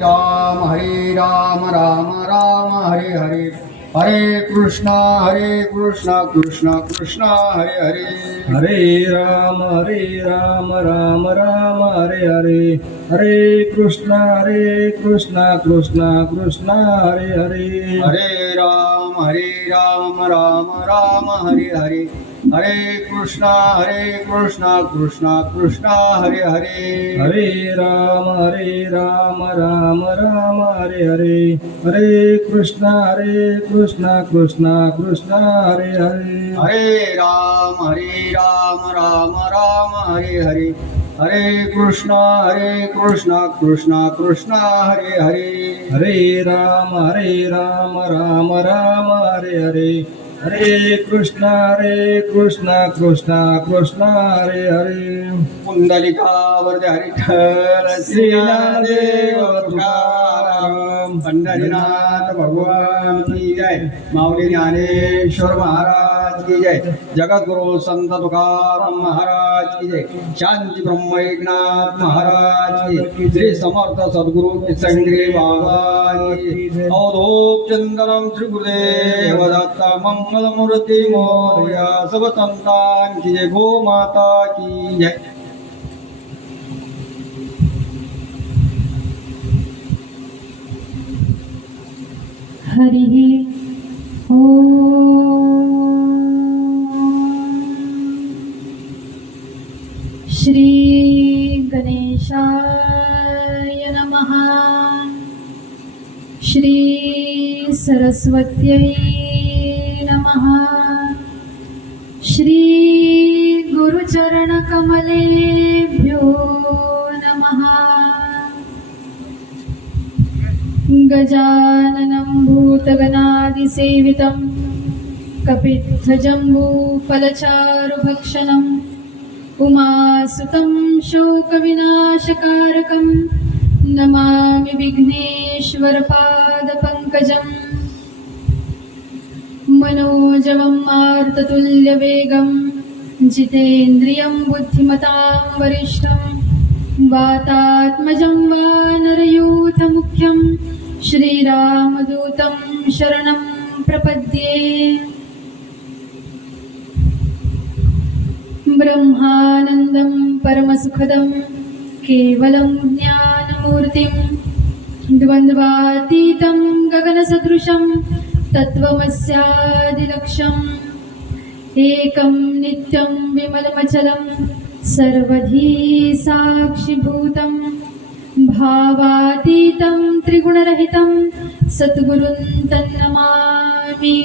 राम हरे राम राम राम हरे हरे हरे कृष्णा कृष्णा कृष्णा हरे हरे हरे राम राम राम हरे हरे हरे कृष्णा कृष्णा कृष्णा हरे हरे हरे राम राम राम हरे हरे हरे कृष्णा कृष्णा कृष्णा हरे हरे हरे राम राम हरे हरे हरे कृष्णा कृष्णा कृष्णा हरे हरे हरे राम राम हरे हरे हरे कृष्णा कृष्णा कृष्णा हरे हरे हरे राम राम हरे हरे हरे कृष्णा कृष्णा कृष्णा हरे हरे पुंडलिकावरती हरिठल श्रीनादेव तुकाराम पंढरीनाथ भगवान की जय माऊली ज्ञानेश्वर महाराज की जय जगद्गुरु संत तुकाराम महाराज की जय शांती ब्रह्म एकनाथ महाराज की श्री समर्थ सद्गुरु किसंगी बाबा की अवधूत चंदनम श्री गुरुदेव दत्त मंगल मूर्ति मोरया सब संतान की जय गो माता की जय हरि ओम श्री गणेशाय नमः श्री सरस्वत्यै नमः श्री गुरुचरणकमलेभ्यो नमः गजाननं भूतगणादिसेवितं कपित्थजम्बूफलचारुभक्षणम् उमासुतं शोकविनाशकारकं नमामि विघ्नेश्वरपादपङ्कजं मनोजवं मारुततुल्यवेगं जितेन्द्रियं बुद्धिमतां वरिष्ठं वातात्मजं वानरयूथमुख्यं श्रीरामदूतं शरणं प्रपद्ये ब्रह्मानन्दं परमसुखदं केवलं ज्ञानमूर्तिं द्वन्द्वातीतं गगनसदृशं तत्त्वमस्यादिलक्ष्यम् एकं नित्यं विमलमचलं सर्वधी साक्षिभूतं भावातीतं त्रिगुणरहितं सद्गुरुं तन्नमामि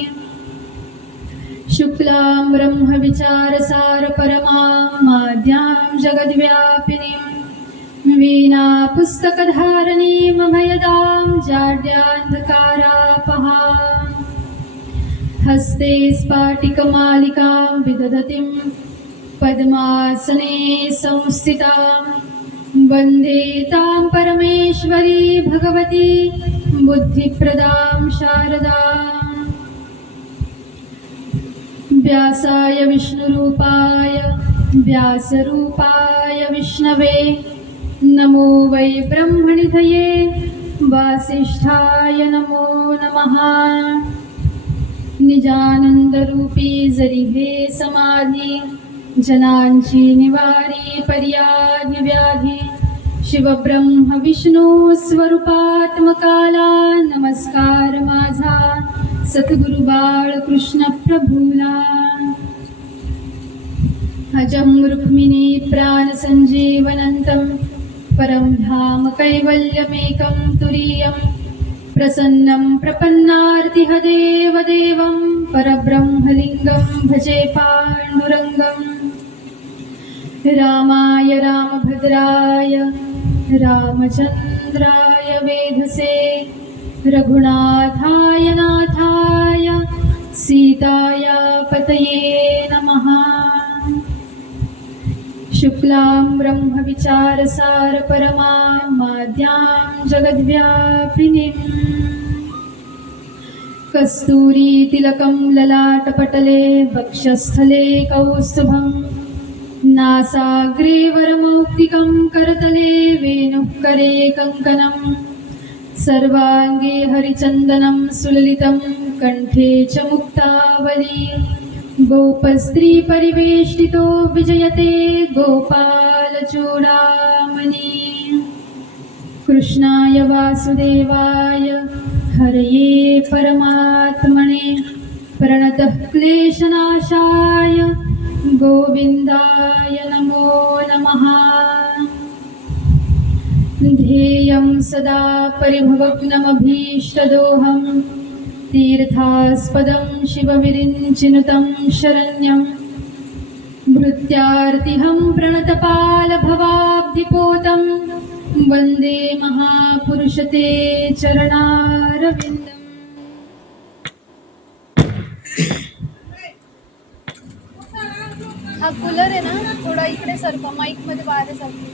शुक्लां ब्रह्मविचारसारपरमां माद्यां जगद्व्यापिनीं वीणापुस्तकधारणीं अभयदां जाड्यान्धकारापहां हस्ते स्फाटिकमालिकां विदधतीं पद्मासने संस्थितां वन्दे तां परमेश्वरी भगवती बुद्धिप्रदां शारदाम् व्यासाय विष्णुरूपाय व्यासरूपाय विष्णवे नमो वै ब्रह्मनिधये वासिष्ठाय नमो नमः निजानन्दरूपी जरी हे समाधी जनांची निवारी पर्याध्यव्याधी शिवब्रह्म विष्णू स्वरूपात्मकाला नमस्कार माझा सद्गुरु बाळकृष्ण प्रभूला अजं रुक्मिणी प्राणसञ्जीवनन्तं परं धाम कैवल्यमेकं तुरीयं प्रसन्नं प्रपन्नार्तिहदेव देवं परब्रह्मलिङ्गं भजे पाण्डुरङ्गम् रामाय रामभद्राय रामचन्द्राय वेधसे रघुनाथाय नाथाय सीताय पतये नमः शुक्लां ब्रह्मविचारसारपरमां माद्यां जगद्व्यापिनीं कस्तूरीतिलकं ललाटपटले वक्षस्थले कौस्तुभं नासाग्रे वरमौक्तिकं करतले वेणुः करे कङ्कणम् सर्वांगे हरिचन्दनं सुललितं कंठे च मुक्तावली गोपस्त्री परिवेष्टितो विजयते गोपालचूडामणि कृष्णाय वासुदेवाय हरये परमात्मने प्रणतः क्लेशनाशाय गोविन्दाय नमो नमः ध्येयं सदा परिभवग्नमभीष्टदोहं तीर्थास्पदं शिवविरिञ्चिनुतं शरण्यं भृत्यार्तिहं प्रणतपालभवाब्धिपोतं वन्दे महापुरुषते चरणारविन्दम् हा कूलर आहे ना थोडा इकडे सरका माईक मध्ये बाहेर सरका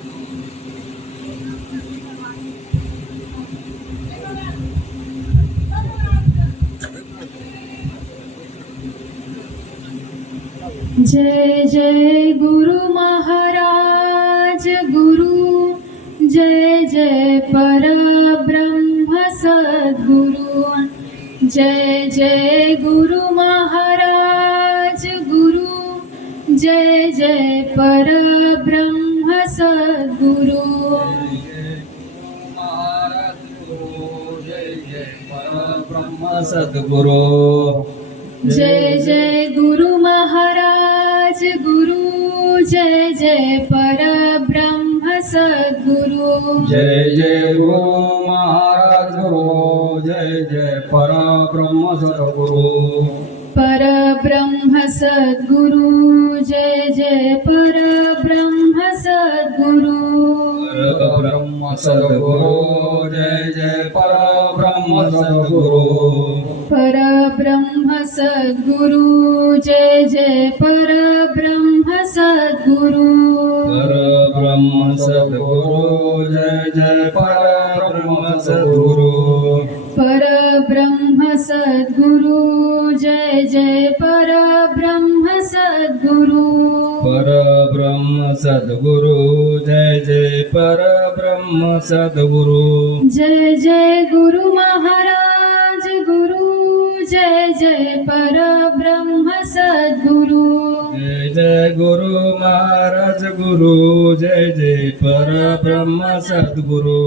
जय जय गुरु महाराज गुरु जय जय परब्रह्म सद्गुरु जय जय गुरु महाराज गुरु जय जय परब्रह्म सद्गुरु ब्रह्म सद्गुरु जय जय गुरु महाराज गुरु जय जय परब्रह्म सद्गुरु जय जय गुरु महाराज गुरु जय जय परब्रह्म सद्गुरु परब्रह्म सद्गुरु जय जय परब्रह्म सद्गुरु ब्रह्म सद्गुरु जय जय परब्रह्म सद्गुरु परब्रह्म सद्गुरु जय जय परब्रह्म सद्गुरु परब्रह्म सद्गुरु जय जय परब्रह्म सद्गुरु परब्रह्म सद्गुरु जय जय परब्रह्म सद्गुरु परब्रह्म सद्गुरु जय जय परब्रह्म सद्गुरु जय जय गुरु महाराज गुरु जय जय परब्रह्म सद्गुरु जय जय गुरु महाराज गुरु जय जय परब्रह्म सद्गुरु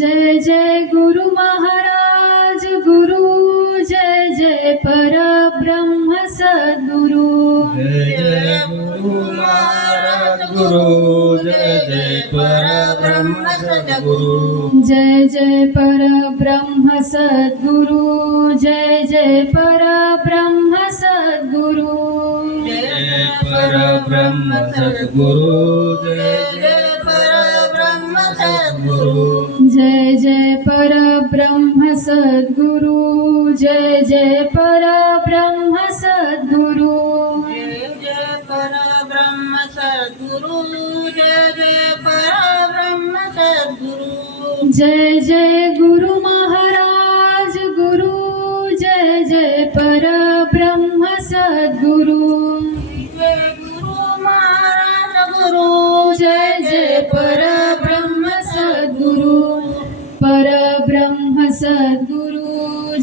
जय जय गुरु महाराज गुरु जय जय परब्रह्म सद्गुरु जय जय गुरु महाराज गुरु जय जय परब्रह्म सद्गुरु जय जय परब्रह्म सद्गुरु जय जय परब्रह्म सद्गुरु जय परब्रह्म सद्गुरु जय जय परब्रह्म सद्गुरु जय जय परब्रह्म सद्गुरु जय जय परब्रह्म सद्गुरु जय जय परब्रह्म सद्गुरु जय जय परब्रह्म सद्गुरु जय जय गुरु महाराज गुरु जय जय परब्रह्म सद्गुरु जय गुरु महाराज गुरु जय जय परब्रह्म सद्गुरु परब्रह्म सद्गुरु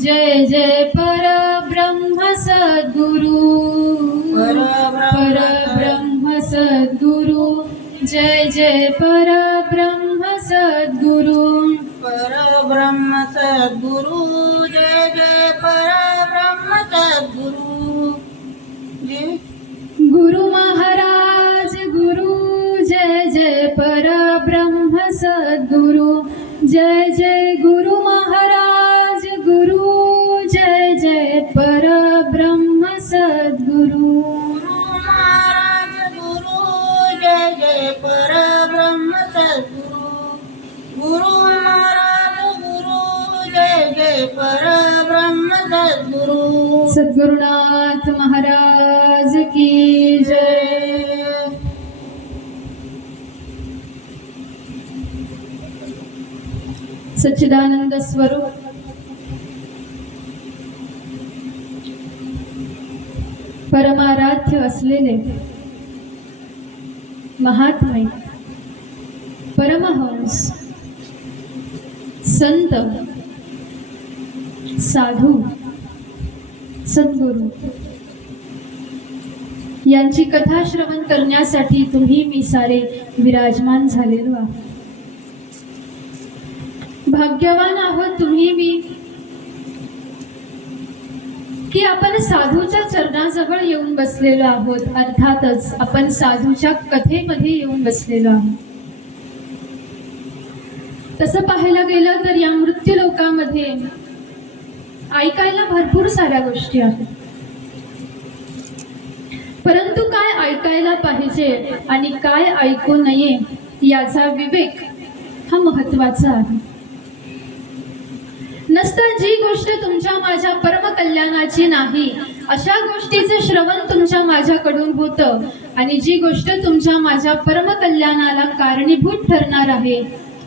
जय जय परब्रह्म सद्गुरु परब्रह्म सद्गुरु जय जय परब्रह्म सद्गुरु परब्रह्म सद्गुरु जय जय परब्रह्म सद्गुरु जय गुरु महाराज गुरु जय जय परब्रह्म सद्गुरु जय जय गुरु महाराज गुरु जय जय परब्रह्म सद्गुरु गुरु महाराज गुरु जय जय परब्रह्म सद्गुरु गुरु महाराज गुरु जय जय परब्रह्म सद्गुरु सद्गुरुनाथ महाराज की जय सच्चिदानंद स्वरूप परमाराध्य असलेले महात्मे परमहंस संत साधू सद्गुरू यांची कथा श्रवण करण्यासाठी तुम्ही मी सारे विराजमान झालेलो आहोत. भाग्यवान आहोत तुम्ही मी की आपण साधूच्या चरणाजवळ येऊन बसलेलो आहोत. अर्थातच आपण साधूच्या कथेमध्ये येऊन बसलेलो आहोत. तसं पाहायला गेलं तर या मृत्यू लोकामध्ये ऐकायला भरपूर साऱ्या गोष्टी आहेत, परंतु काय ऐकायला पाहिजे आणि काय ऐकू नये याचा विवेक हा महत्वाचा आहे. नसतं जी गोष्ट तुमच्या माझ्या परम कल्याणाची नाही अशा गोष्टीचे श्रवण तुमच्या माझ्याकडून होतं, आणि जी गोष्ट तुमच्या माझ्या परम कल्याणाला कारणीभूत ठरणार आहे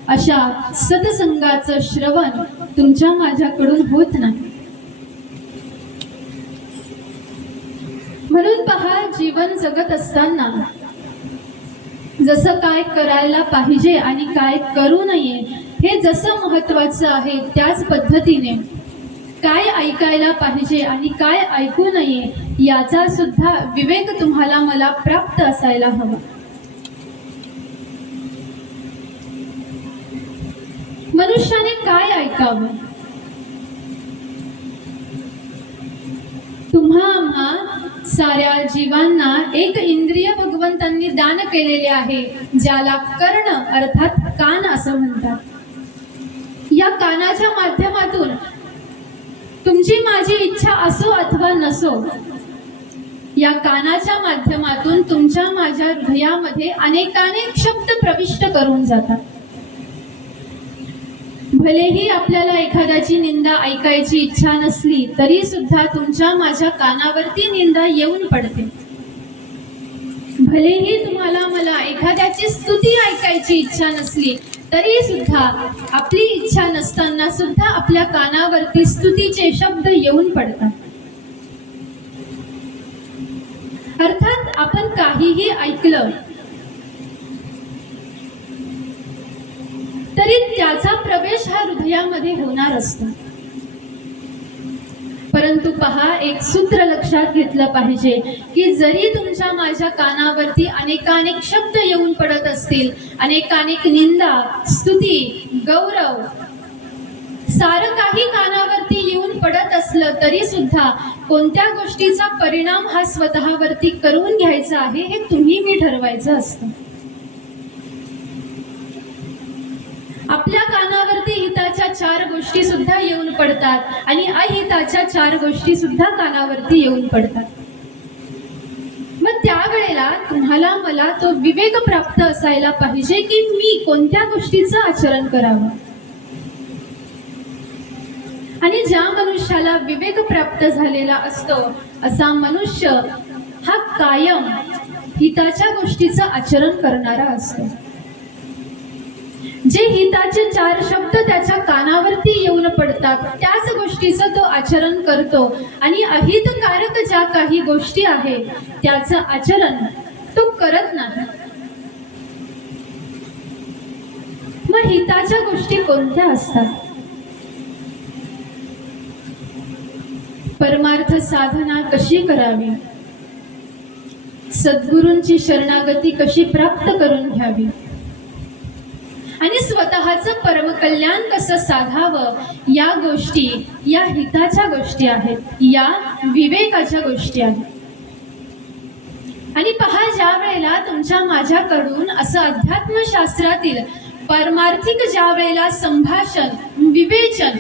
अशा सत्संगाचं श्रवण तुमच्या माझ्याकडून होत नाही. म्हणून पहा, जीवन जगत असताना जसं काय करायला पाहिजे आणि काय करू नये हे जसं महत्वाचं आहे, त्याच पद्धतीने काय ऐकायला पाहिजे आणि काय ऐकू नये याचा सुद्धा विवेक तुम्हाला मला प्राप्त असायला हवा. मनुष्याने काय ऐकावं? तुम्हा आम्हा साऱ्या जीवांना एक इंद्रिय भगवंतांनी दान केलेले आहे, ज्याला कर्ण अर्थात कान असं म्हणतात. या कानाच्या माध्यमातून तुमची माझी इच्छा असो अथवा नसो, या कानाच्या माध्यमातून तुमच्या माझ्या हृदयामध्ये अनेकानेक शब्द प्रविष्ट करून जातात. भलेही आपल्याला एखाद्याची निंदा ऐकायची इच्छा नसली तरी सुद्धा तुमच्या माझ्या कानावरती निंदा येऊन पडते. भलेही तुम्हाला मला एखाद्याची स्तुती ऐकायची इच्छा नसली तरी सुद्धा आपली इच्छा नसताना सुद्धा आपल्या कानावरती स्तुतीचे शब्द येऊन पडतात. अर्थात आपण काहीही ऐकलं तरी त्याचा प्रवेश हा हृदयामध्ये होणार असतो. परंतु पहा, एक सूत्र लक्षात घेतलं पाहिजे की जरी तुमच्या माझ्या कानावरती अनेकानेक शब्द येऊन पडत असतील, अनेकानेक निंदा, स्तुती, गौरव सारं काही कानावरती येऊन पडत असलं तरी सुद्धा कोणत्या गोष्टीचा परिणाम हा स्वतःवरती करून घ्यायचा आहे हे तुम्ही मी ठरवायचं असतं. आपल्या कानावरती हिताच्या 4 गोष्टी सुद्धा येऊन पडतात आणि अहिताच्या 4 गोष्टी सुद्धा कानावरती येऊन पडतात. मग त्यावेळेला तुम्हाला मला तो विवेक प्राप्त असायला पाहिजे की मी कोणत्या गोष्टीचं आचरण करावं. आणि ज्या मनुष्याला विवेक प्राप्त झालेला असतो असा मनुष्य हा कायम हिताच्या गोष्टीचं आचरण करणारा असतो. जे हिताचे 4 शब्द त्याच्या कानावरती येऊन पडतात त्याच गोष्टीचं तो आचरण करतो, आणि अहितकारक ज्या काही गोष्टी आहेत त्याचं आचरण तो करत नाही. मग हिताच्या गोष्टी कोणत्या असतात? परमार्थ साधना कशी करावी, सद्गुरूंची शरणागती कशी प्राप्त करून घ्यावी आणि स्वतःचं परमकल्याण कसं साधावं, या गोष्टी या हिताच्या गोष्टी आहेत, या विवेकाच्या गोष्टी आहेत. आणि पहा, ज्या वेळेला तुमच्या माझ्याकडून असं अध्यात्मशास्त्रातील परमार्थिक ज्या वेळेला संभाषण, विवेचन,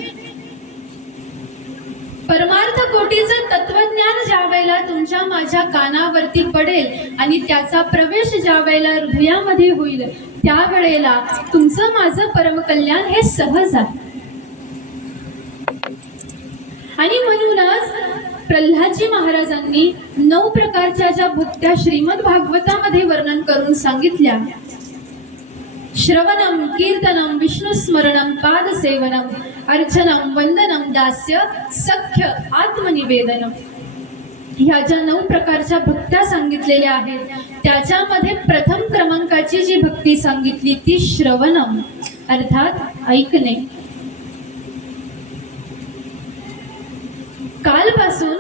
परमार्थ कोटीचं तत्वज्ञान ज्या वेळेला तुमच्या माझ्या कानावरती पडेल आणि त्याचा प्रवेश ज्या वेळेला हृदयामध्ये होईल त्यावेळेला तुमचं माझं परमकल्याण हे सहज आहे. आणि म्हणूनच प्रल्हादजी महाराजांनी 9 प्रकारच्या ज्या भक्त्या श्रीमद भागवतामध्ये वर्णन करून सांगितल्या, श्रवणम, कीर्तनम, विष्णुस्मरणम, पादसेवनम, अर्चनम, वंदनम, दास्य, सख्य, आत्मनिवेदनम, ह्या ज्या 9 प्रकारच्या भक्त्या सांगितलेल्या आहेत त्याच्यामध्ये प्रथम क्रमांकाची जी भक्ती सांगितली ती श्रवणम अर्थात ऐकणे. कालपासून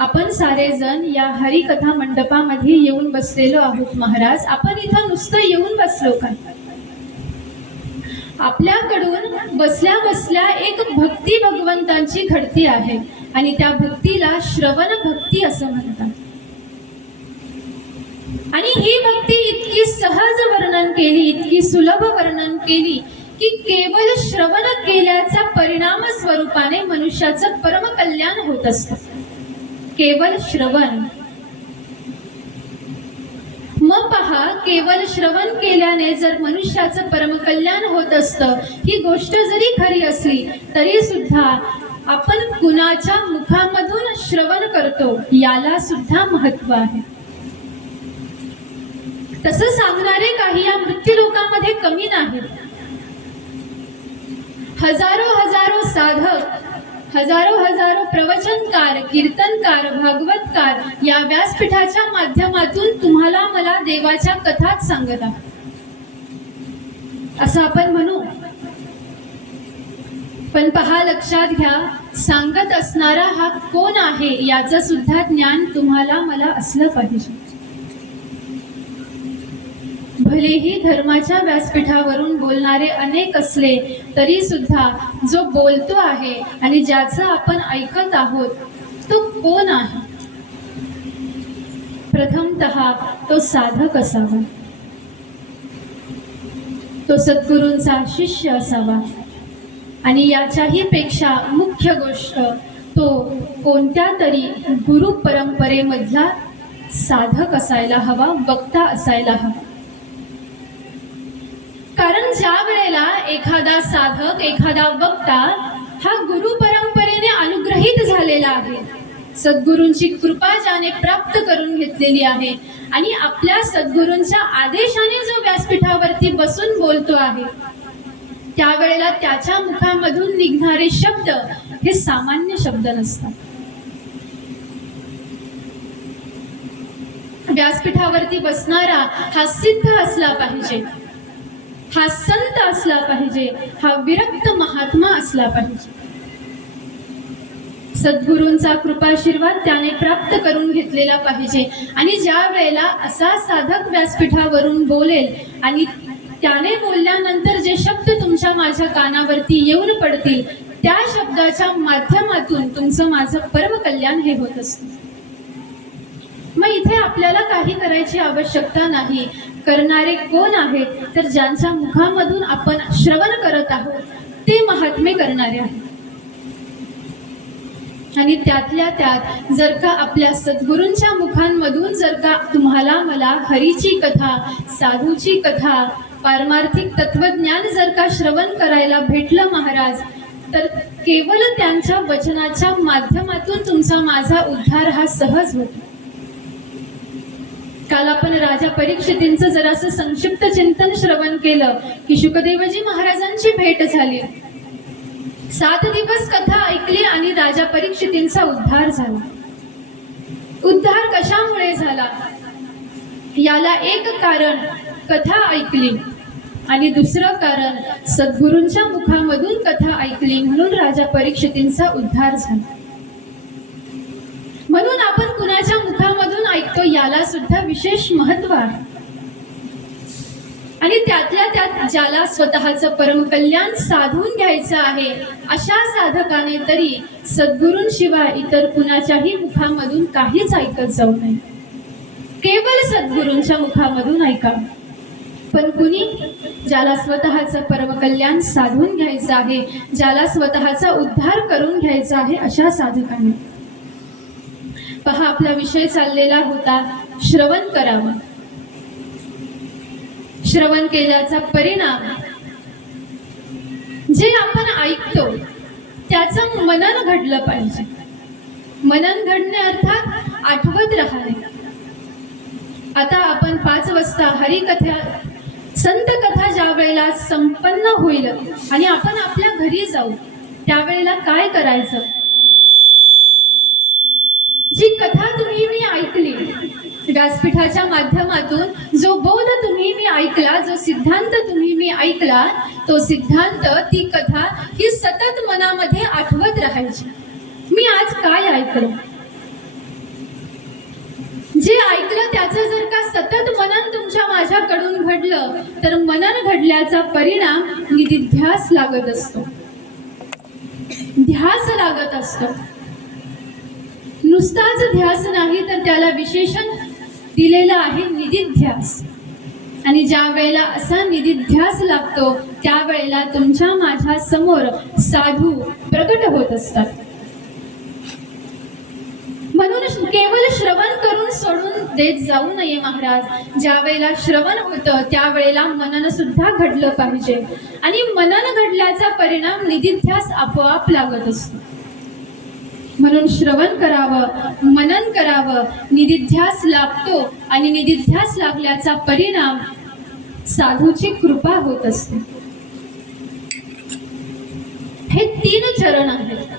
आपण सारेजण या हरिकथा मंडपामध्ये येऊन बसलेलो आहोत महाराज. आपण इथं नुसतं येऊन बसलो का? आपल्याकडून बसल्या बसल्या एक भक्ती भगवंतांची घडती आहे आणि त्या भक्तीला श्रवण भक्ती असं म्हणतात. आणि ही भक्ती इतकी सहज वर्णन केली, इतकी सुलभ वर्णन केली की केवळ श्रवण केल्याचा परिणाम स्वरूपाने मनुष्याचं परम कल्याण होत असतं. केवळ श्रवण. मग पहा, केवळ श्रवण केल्याने जर मनुष्याचं परम कल्याण होत असतं, ही गोष्ट जरी खरी असली तरी सुद्धा आपण कुणाच्या मुखामधून श्रवण करतो याला सुद्धा महत्व आहे. तसं सांगणारे काही या मृत्यू लोकांमध्ये कमी नाहीत. हजारो साधक, हजारो प्रवचनकार, कीर्तनकार, भागवतकार या व्यासपीठाच्या माध्यमातून तुम्हाला मला देवाच्या कथाच सांगत आहेत असं आपण म्हणू. पण पहा, लक्षात घ्या, सांगत असणारा हा कोण आहे याचं सुद्धा ज्ञान तुम्हाला मला असलं पाहिजे. भलेही धर्माच्या व्यासपीठावरून बोलणारे अनेक असले तरी सुद्धा जो बोलतो आहे आणि ज्याचं आपण ऐकत आहोत तो कोण आहे? प्रथमतः तो साधक असावा, तो सद्गुरूंचा शिष्य असावा आणि याच्याही पेक्षा मुख्य गोष्ट तो कोणत्या तरी गुरु परंपरेमधला साधक असायला हवा, वक्ता असायला हवा. कारण ज्या वेळेला एखादा साधक, एखादा वक्ता हा गुरु परंपरेने अनुग्रहित झालेला आहे, सद्गुरूंची कृपा ज्याने प्राप्त करून घेतलेली आहे आणि आपल्या सद्गुरूंच्या आदेशाने जो व्यासपीठावरती बसून बोलतो आहे, त्यावेळेला त्याच्या मुखामधून निघणारे शब्द हे सामान्य शब्द नसतात. व्यासपीठावरती बसणारा हा सिद्ध असला पाहिजे, हा संत असला पाहिजे, हा विरक्त महात्मा असला पाहिजे. सद्गुरूंचा कृपाशीर्वाद त्याने प्राप्त करून घेतलेला पाहिजे. आणि ज्या वेळेला असा साधक व्यासपीठावरून बोलेल आणि त्याने बोलल्यानंतर जे शब्द तुमच्या माझ्या कानावरती येऊन पडतील, त्या शब्दाच्या माध्यमातून तुमचं माझं परम कल्याण हे होत असतं. मग इथे आपल्याला काही करायची आवश्यकता नाही. करणारे कोण आहेत? तर ज्यांच्या मुखामधून आपण श्रवण करत आहोत ते महात्मे करणारे आहेत. आणि त्यातल्या त्यात जर का आपल्या सद्गुरूंच्या मुखांमधून जर का तुम्हाला मला हरीची कथा, साधूची कथा, पारमार्थिक तत्वज्ञान जर का श्रवण करायला भेटलं महाराज, तर केवळ त्यांच्या वचनाच्या माध्यमातून तुमचा माझा उद्धार हा सहज होतो. काल आपण राजा परीक्षितींचं जरासं संक्षिप्त चिंतन श्रवण केलं की शुकदेवजी महाराजांची भेट झाली. 7 दिवस कथा ऐकली आणि राजा परीक्षितींचा उद्धार झाला. उद्धार कशामुळे झाला? याला एक कारण कथा ऐकली आणि दुसरं कारण सद्गुरूंच्या मुखामधून कथा ऐकली म्हणून राजा परीक्षितींचा उद्धार झाला. म्हणून आपण कुणाच्या मुखामधून ऐकतो याला सुद्धा विशेष महत्व आहे. आणि त्यातल्या त्यात ज्याला स्वतःचं परम कल्याण साधून घ्यायचं आहे अशा साधकाने तरी सद्गुरूंशिवाय इतर कुणाच्याही मुखामधून काहीच ऐकत जाऊ नये. केवळ सद्गुरूंच्या मुखामधून ऐका. पण कुणी ज्याला स्वतःचं परम कल्याण साधून घ्यायचं आहे, ज्याला स्वतःचा उद्धार करून घ्यायचा आहे, अशा साधकाने. पहा, आपला विषय चाललेला होता श्रवण करावं. श्रवण केल्याचा परिणाम, जे आपण ऐकतो त्याचं मनन घडलं पाहिजे. मनन घडणे अर्थात आठवत राहणे. आता आपण 5 वाजता हरिकथा, संत कथा ज्या वेळेला संपन्न होईल आणि आपण आपल्या घरी जाऊ, त्यावेळेला काय करायचं? जी कथा तुम्ही मी ऐकली व्यासपीठाच्या माध्यमातून, जो बोध तुम्ही मी ऐकला, जो सिद्धांत तुम्ही मी ऐकला, तो सिद्धांत, ती कथा ही सतत मनामध्ये आठवत राहायची. मी आज काय ऐकलं. जे ऐकलं त्याचं जर का सतत मनन तुमच्या माझ्याकडून घडलं तर मनन घडल्याचा परिणाम निधिध्यास लागत असतो, ध्यास लागत असतो. नुसताच ध्यास नाही तर त्याला विशेषण दिलेलं आहे निधिध्यास. आणि ज्या वेळेला असा निधिध्यास लागतो त्यावेळेला तुमच्या माझ्या समोर साधू प्रकट होत असतात. म्हणून केवळ श्रवण करून सोडून देत जाऊ नये महाराज. ज्या वेळेला श्रवण होतं त्यावेळेला मनन सुद्धा घडलं पाहिजे. आणि मनन घडल्याचा परिणाम निधिध्यास आपोआप लागत असतो. म्हणून श्रवण करावं, मनन करावं, निधिध्यास लागतो. आणि निधिध्यास लागल्याचा परिणाम साधूची कृपा होत असते. हे 3 चरण आहेत.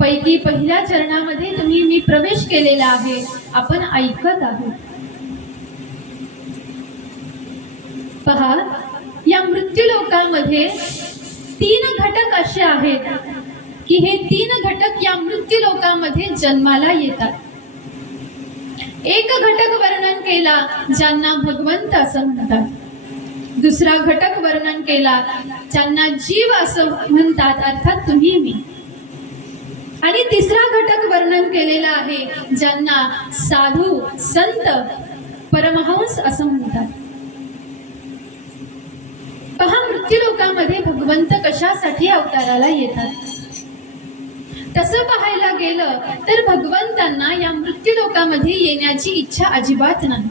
पैकी पहिल्या चरणामध्ये तुम्ही मी प्रवेश केलेला आहे, आपण ऐकत आहोत. पहा, या मृत्यू लोकामध्ये 3 घटक असे आहेत की हे 3 घटक या मृत्यू लोकामध्ये जन्माला येतात. एक घटक वर्णन केला ज्यांना भगवंत असं म्हणतात. दुसरा घटक वर्णन केला ज्यांना जीव असं म्हणतात, अर्थात तुम्ही मी. आणि तिसरा घटक वर्णन केलेला आहे ज्यांना साधू, संत, परमहंस असं म्हणतात. पहा, मृत्यू लोकामध्ये भगवंत कशासाठी अवताराला येतात. तसं पाहायला गेलं तर भगवंतांना या मृत्यू लोकामध्ये येण्याची इच्छा अजिबात नाही.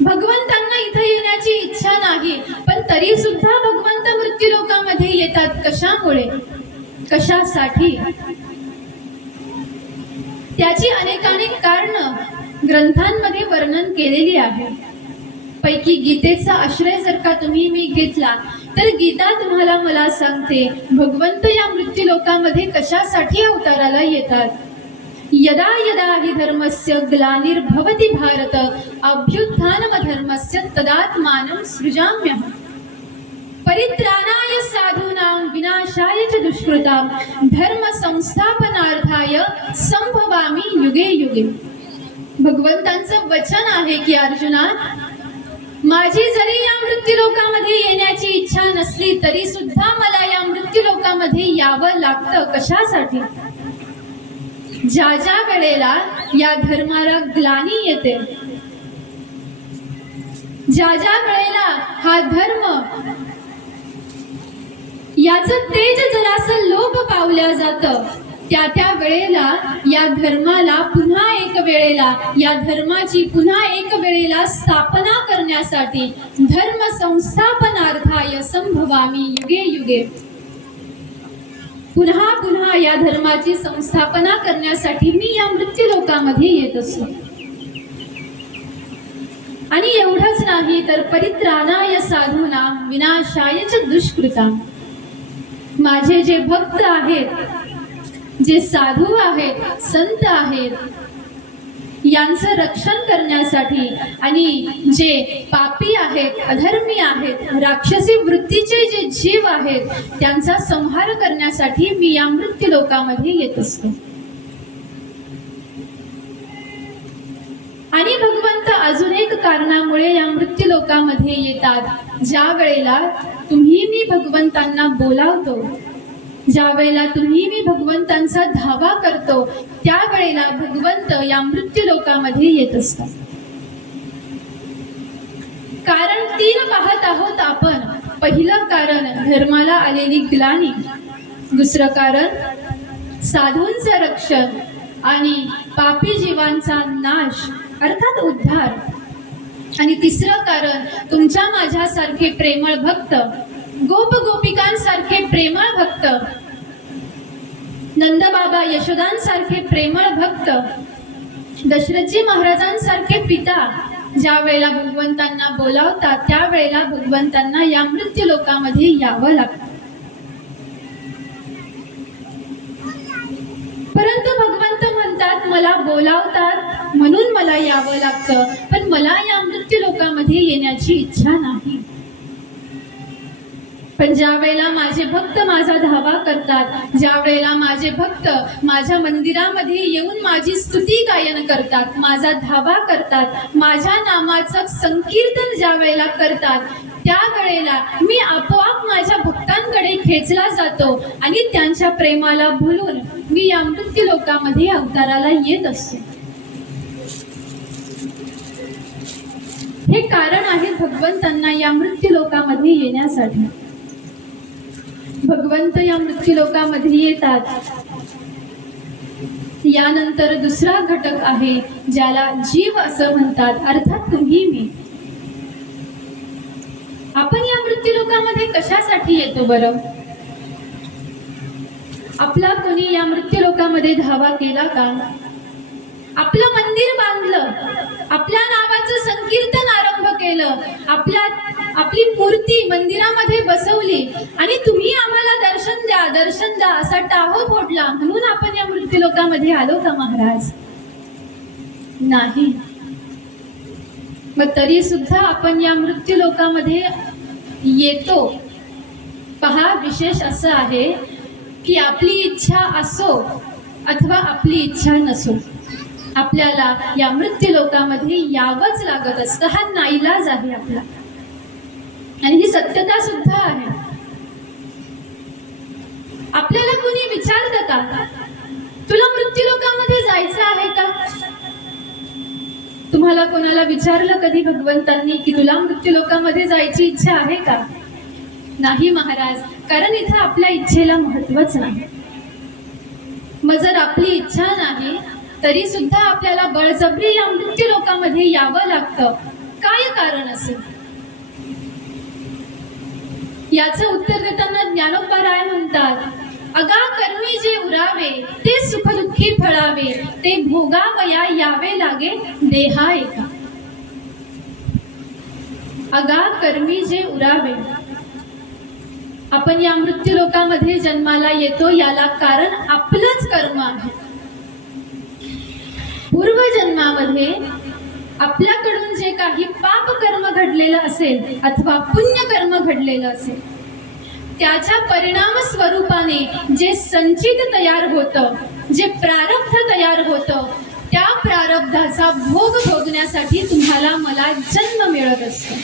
भगवंतांना इथे येण्याची इच्छा नाही, पण तरी सुद्धा भगवंत मृत्यू लोकामध्ये येतात. कशामुळे, कशासाठी? त्याची अनेकानेक कारण ग्रंथांमध्ये वर्णन केलेली आहे. पैकी गीतेचा आश्रय जर का तुम्ही मी घेतला तर गीता तुम्हाला मला सांगते भगवंत या मृत्यू लोकामध्ये कशासाठी अवताराला येतात. यदा यदा हि धर्मस्य ग्लानिर्भवति भारत अभ्युत्थानमधर्मस्य तदात्मानं सृजाम्यहम् परित्राणाय साधूनां विनाशाय च दुष्कृतां धर्म संस्थापनार्थाय संभवामि युगे युगे. भगवंतांचं वचन आहे की अर्जुना, माझी जरी या मृत्यू लोकामध्ये येण्याची इच्छा नसली तरी सुद्धा मला या मृत्यू लोकामध्ये यावं लागतं. कशासाठी? ज्या ज्या वेळेला या धर्माला ग्लानी येते, ज्या ज्या वेळेला हा धर्म याचं तेज जरासं लोप पावल्या जातं, त्या त्या वेळेला या धर्माला पुन्हा एक वेळेला, या धर्माची पुन्हा एक वेळेला स्थापना करण्यासाठी धर्म संस्थापनार्थाय संभवामी युगे युगे. पुन्हा पुन्हा या धर्माची संस्थापना करण्यासाठी मी या मृत्यू लोकामध्ये येत असतो. आणि एवढंच नाही तर परित्राणाय साधूना विनाशाय च दुष्कृता. माझे जे भक्त आहेत, जे साधू आहेत, संत आहेत, यांचं रक्षण करण्यासाठी आणि जे पापी आहेत, अधर्मी आहेत, राक्षसी वृत्तीचे जे जीव आहेत त्यांचा संहार करण्यासाठी मी या मृत्यू लोकामध्ये येत असतो. आणि भगवंत अजून एक कारणामुळे या मृत्यू लोकामध्ये येतात. ज्या वेळेला तुम्ही मी भगवंतांना बोलावतो, ज्या वेळेला तुम्ही मी भगवंतांचा धावा करतो, त्यावेळेला भगवंत या मृत्यू लोकामध्ये येत असतात. कारण 3 पाहत आहोत आपण. पहिलं कारण धर्माला आलेली ग्लानी, दुसरं कारण साधूंचं रक्षण आणि पापी जीवांचा नाश अर्थात उद्धार, आणि तिसरं कारण तुमच्या माझ्यासारखे प्रेमळ भक्त, गोप गोपिकांसारखे प्रेमळ भक्त, नंदबाबा यशोदांसारखे प्रेमळ भक्त, दशरथजी महाराजांसारखे पिता ज्या वेळेला भगवंतांना बोलावतात त्यावेळेला भगवंतांना या मृत्यू लोकामध्ये यावं लागतं. परंतु भगवंत म्हणतात मला बोलावतात म्हणून मला यावं लागतं, पण मला या मृत्यू लोकामध्ये येण्याची इच्छा नाही. पण ज्या वेळेला माझे भक्त माझा धावा करतात, ज्या वेळेला माझे भक्त माझ्या मंदिरामध्ये येऊन माझी स्तुती गायन करतात, माझा धावा करतात, माझ्या नामाचं संकीर्तन ज्या वेळेला करतात, त्या वेळेला मी आपोआप माझ्या भक्तांकडे खेचला जातो आणि त्यांच्या प्रेमाला भुलून मी या मृत्यू लोकामध्ये अवताराला येत असतो. हे कारण आहे भगवंतांना या मृत्यू लोकामध्ये येण्यासाठी. भगवंत या मृत्यू लोकामध्ये येतात. यानंतर दुसरा घटक आहे ज्याला जीव असं म्हणतात, अर्थात तुम्ही मी. आपण या मृत्यू लोकामध्ये कशासाठी येतो बरं? आपला कोणी या मृत्यू लोकामध्ये धावा केला का? आपलं मंदिर बांधलं, आपल्या नावाचं संकीर्तन आरंभ केलं, आपली मूर्ती मंदिरामध्ये बसवली आणि तुम्ही आम्हाला दर्शन द्या दर्शन द्या असा टाहो फोडला म्हणून आपण या मृत्यू लोकामध्ये आलो का महाराज? नाही. मग तरी सुद्धा आपण या मृत्यू लोकामध्ये येतो. पहा, विशेष असं आहे की आपली इच्छा असो अथवा आपली इच्छा नसो, आपल्याला या मृत्यू लोकामध्ये यावंच लागत असतं. हा नाईलाज आहे आपला आणि ही सत्यता सुद्धा आहे. आपल्याला कोणी विचारतं का तुला मृत्यू लोकामध्ये जायचं आहे का? तुम्हाला कोणाला विचारलं कधी भगवंतांनी की तुला मृत्यू लोकामध्ये जायची इच्छा आहे का? नाही महाराज, कारण इथं आपल्या इच्छेला महत्वच नाही. मग जर आपली इच्छा नाही तरी सुद्धा आपल्याला बळजबरी या मृत्यू लोकामध्ये यावं लागतं. काय कारण असेल? याचं उत्तर देताना ज्ञानोबा म्हणतात, अगा कर्मी जे उरावे ते सुख दुःखी फळावे, ते भोगावया यावे लागे देहा एका. अगा कर्मी जे उरावे. आपण या मृत्यू लोकामध्ये जन्माला येतो याला कारण आपलंच कर्म आहे. पूर्वजन्मामध्ये आपल्याकडून जे काही पाप कर्म घडलेलं असेल अथवा पुण्य कर्म घडलेलं असेल, त्याच्या परिणाम स्वरूपाने जे संचित तयार होतं, जे प्रारब्ध तयार होतं, त्या प्रारब्धाचा भोग भोगण्यासाठी तुम्हाला मला जन्म मिळत असतो.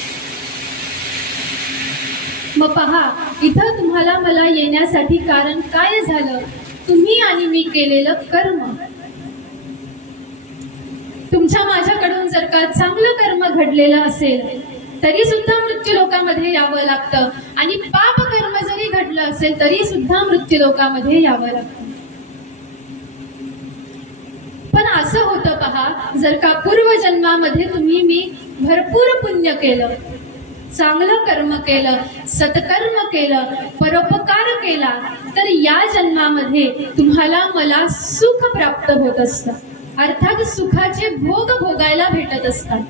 मग पहा, इथं तुम्हाला मला येण्यासाठी कारण काय झालं? तुम्ही आणि मी केलेलं कर्म. तुमच्या माझ्याकडून जर का चांगलं कर्म घडलेलं असेल तरी सुद्धा मृत्यू लोकामध्ये यावं लागतं आणि पाप कर्म जरी घडलं असेल तरी सुद्धा मृत्यू लोकामध्ये यावं लागतं. पण असं होतं पहा, जर का पूर्वजन्मामध्ये तुम्ही मी भरपूर पुण्य केलं, चांगलं कर्म केलं, सत्कर्म केलं, परोपकार केला, तर या जन्मामध्ये तुम्हाला मला सुख प्राप्त होत असतं. अर्थात सुखाचे भोग भोगायला भेटत असतात.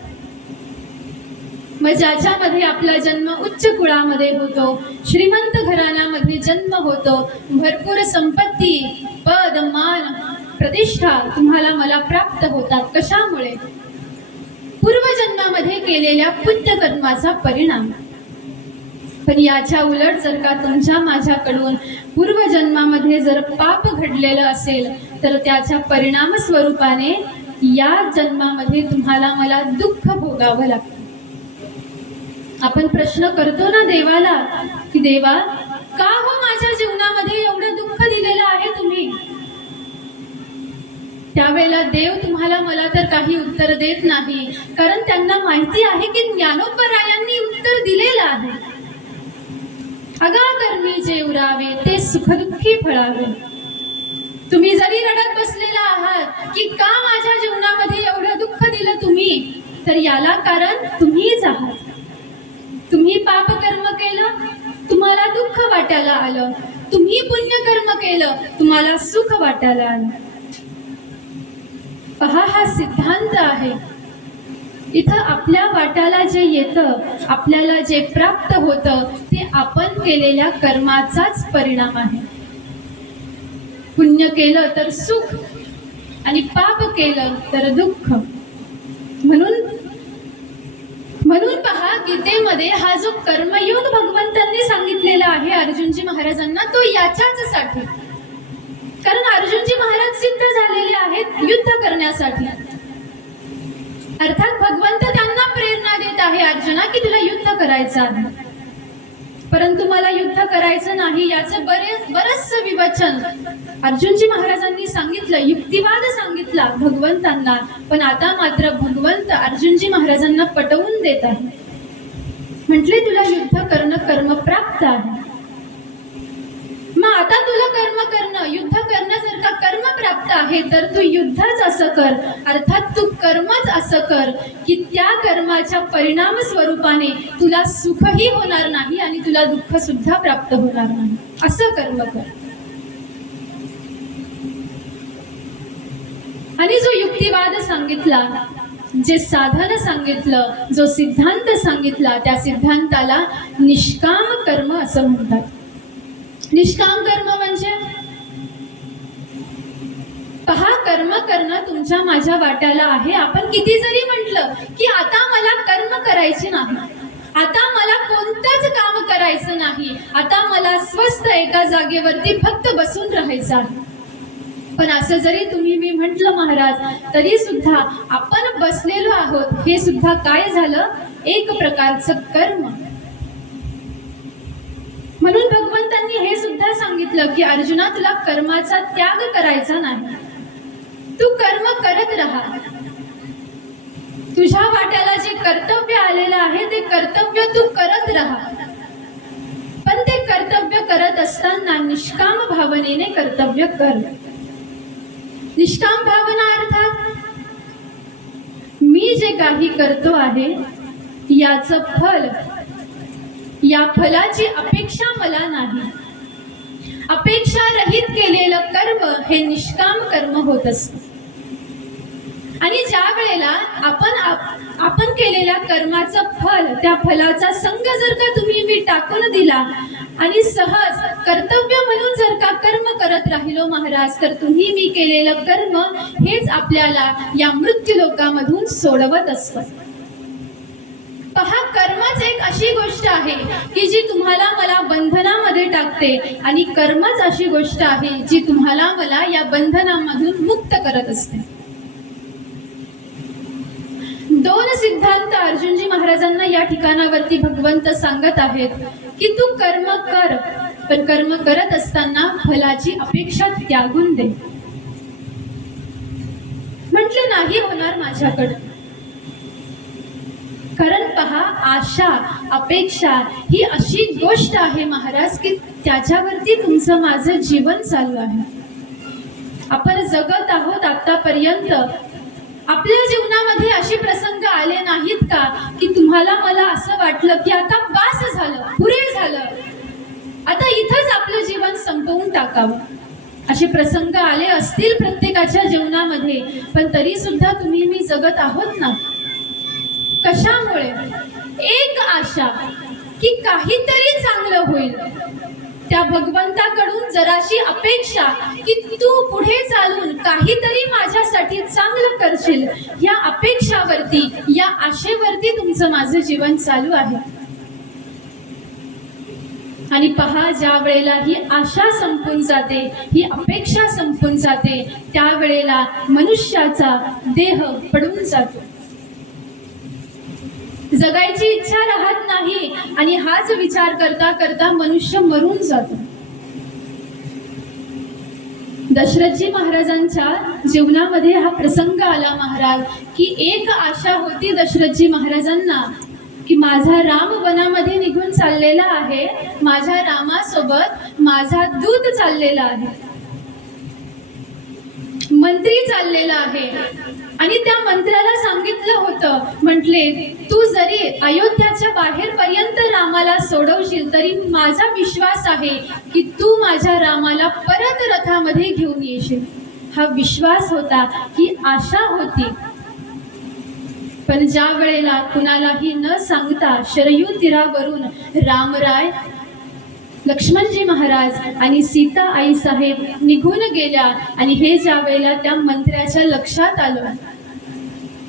मग ज्याच्यामध्ये आपला जन्म उच्च कुळामध्ये होतो, श्रीमंत घराण्यामध्ये जन्म होतो, भरपूर संपत्ती, पद, मान, प्रतिष्ठा तुम्हाला मला प्राप्त होतात. कशामुळे? पूर्वजन्मामध्ये केलेल्या पुण्यकर्माचा परिणाम. पण याच्या उलट जर का तुमच्या माझ्याकडून पूर्वजन्मामध्ये जर पाप घडलेलं असेल तर त्याच्या परिणाम स्वरूपाने या जन्मामध्ये तुम्हाला मला दुःख भोगावं लागतं. आपण प्रश्न करतो ना देवाला की देवा, का हो माझ्या जीवनामध्ये एवढं दुःख दिलेलं आहे तुम्ही? त्यावेळेला देव तुम्हाला मला तर काही उत्तर देत नाही, कारण त्यांना माहिती आहे की ज्ञानोबरायांनी उत्तर दिलेलं आहे. अगा कर्मी जे उरावे ते सुख दुःखी फळावे. तुम्ही जरी रडत बसलेला आहात की का माझ्या जीवनामध्ये एवढं दुःख दिलं तुम्ही, तर याला कारण तुम्हीच आहात. तुम्ही पाप कर्म केलं, तुम्हाला दुःख वाटायला आलं. तुम्ही पुण्य कर्म केलं, तुम्हाला सुख वाटायला आलं. पहा, हा सिद्धांत आहे. इथं आपल्या वाट्याला जे येतं, आपल्याला जे प्राप्त होतं, ते आपण केलेल्या कर्माचाच परिणाम आहे. पुण्य केलं तर सुख आणि पाप केलं तर दुःख. म्हणून म्हणून पहा, गीतेमध्ये हा जो कर्मयोग भगवंतांनी सांगितलेला आहे अर्जुनजी महाराजांना, तो याच्याचसाठी. कारण अर्जुनजी महाराज सिद्ध झालेले आहेत युद्ध करण्यासाठी. अर्थात भगवंत त्यांना प्रेरणा देत आहे, अर्जुना, की तुला युद्ध करायचं आहे. परंतु मला युद्ध करायचं नाही याचं बरचसं विवचन अर्जुनजी महाराजांनी सांगितलं, युक्तिवाद सांगितला भगवंतांना. पण आता मात्र भगवंत अर्जुनजी महाराजांना पटवून देत आहे. म्हटले, तुला युद्ध करणं कर्मप्राप्त आहे. मग आता तुला कर्म करणं, युद्ध करणं जर का कर्म प्राप्त आहे, तर तू युद्धच असं कर, अर्थात तू कर्मच असं कर की त्या कर्माच्या परिणाम स्वरूपाने तुला सुखही होणार नाही आणि तुला दुःख सुद्धा प्राप्त होणार नाही. असं कर्म कर. आणि जो युक्तिवाद सांगितला, जे साधन सांगितलं, जो सिद्धांत सांगितला, त्या सिद्धांताला निष्काम कर्म असं म्हणतात. निष्काम कर्म म्हणजे पहा, कर्म करणं तुमच्या माझ्या वाट्याला आहे. आपण किती जरी म्हटलं की आता मला कर्म करायचे नाही, आता मला कोणतंच काम करायचं नाही, आता मला स्वस्थ एका जागेवरती फक्त बसून राहायचं आहे. पण असं जरी तुम्ही मी म्हटलं महाराज, तरी सुद्धा आपण बसलेलो आहोत, हे सुद्धा काय झालं, एक प्रकारचं कर्म. म्हणून भगवंतांनी हे सुद्धा सांगितलं की अर्जुना, तुला कर्माचा त्याग करायचा नाही, तू कर्म करत राहा. तुझ्या वाट्याला जे कर्तव्य आलेलं आहे ते कर्तव्य तू करत राहा. पण ते कर्तव्य करत असताना निष्काम भावनेने कर्तव्य कर. निष्काम भावना अर्थात मी जे काही करतो आहे याचं फल, या फलाची अपेक्षा मला नाही. अपेक्षा रहित केलेलं कर्म हे निष्काम कर्म होत असतं. आणि ज्या वेळेला आपण केलेल्या कर्माचं फल, त्या फलाचा संग जर का तुम्ही मी टाकून दिला आणि सहज कर्तव्य म्हणून जर का कर्म करत राहिलो महाराज, तर तुम्ही मी केलेलं कर्म हेच आपल्याला या मृत्यू लोकामधून सोडवत असतं. पहा, कर्मच एक अशी गोष्ट आहे की जी तुम्हाला मला बंधनामध्ये टाकते, आणि कर्मच अशी गोष्ट आहे जी तुम्हाला मला या बंधनामधून मुक्त करत असते. दोन सिद्धांत अर्जुनजी महाराजांना या ठिकाणावरती भगवंत सांगत आहेत की तू कर्म कर, पण कर्म करत असताना फलाची अपेक्षा त्यागून दे. म्हटले, नाही होणार माझ्याकडे. कारण पहा, आशा, अपेक्षा ही अशी गोष्ट आहे महाराज की त्याच्यावरती तुमचं माझं जीवन चालू आहे. आपण जगत आहोत आतापर्यंत. आपल्या जीवनामध्ये असे प्रसंग आले नाहीत का की तुम्हाला मला असं वाटलं की आता बास झालं, पुरे झालं, आता इथंच आपलं जीवन संपवून टाकावं. असे प्रसंग आले असतील प्रत्येकाच्या जीवनामध्ये, पण तरी सुद्धा तुम्ही मी जगत आहोत ना. कशामुळे? एक आशा की काहीतरी चांगलं होईल. त्या भगवंताकडून जराशी अपेक्षा की तू पुढे चालून काहीतरी माझ्यासाठी चांगलं करशील. या अपेक्षावरती, या आशेवरती तुमचं माझं जीवन चालू आहे. आणि पहा, ज्या वेळेला ही आशा संपून जाते, ही अपेक्षा संपून जाते, त्यावेळेला मनुष्याचा देह पडून जातो. जगायची इच्छा राहत नाही आणि हाच विचार करता करता मनुष्य मरून जातो. दशरथजी महाराजांच्या जीवनामध्ये हा प्रसंग आला महाराज की एक आशा होती दशरथजी महाराजांना की माझा राम वनामध्ये निघून चाललेला आहे, माझ्या रामासोबत माझा दूत चाललेला आहे, मंत्री चाललेला आहे. आणि त्या मंत्र्याला सांगितलं होतं, म्हटले तू जरी अयोध्याच्या बाहेर पर्यंत रामाला सोडवशील तरी माझा विश्वास आहे की तू माझ्या रामाला परत रथामध्ये घेऊन येशील. हा विश्वास होता, ही आशा होती. पण ज्या वेळेला कुणालाही न सांगता शरयू तीरावरून रामराय, लक्ष्मणजी महाराज आणि सीता आई साहेब निघून गेल्या आणि हे ज्या वेळेला त्या मंत्र्याच्या लक्षात आलं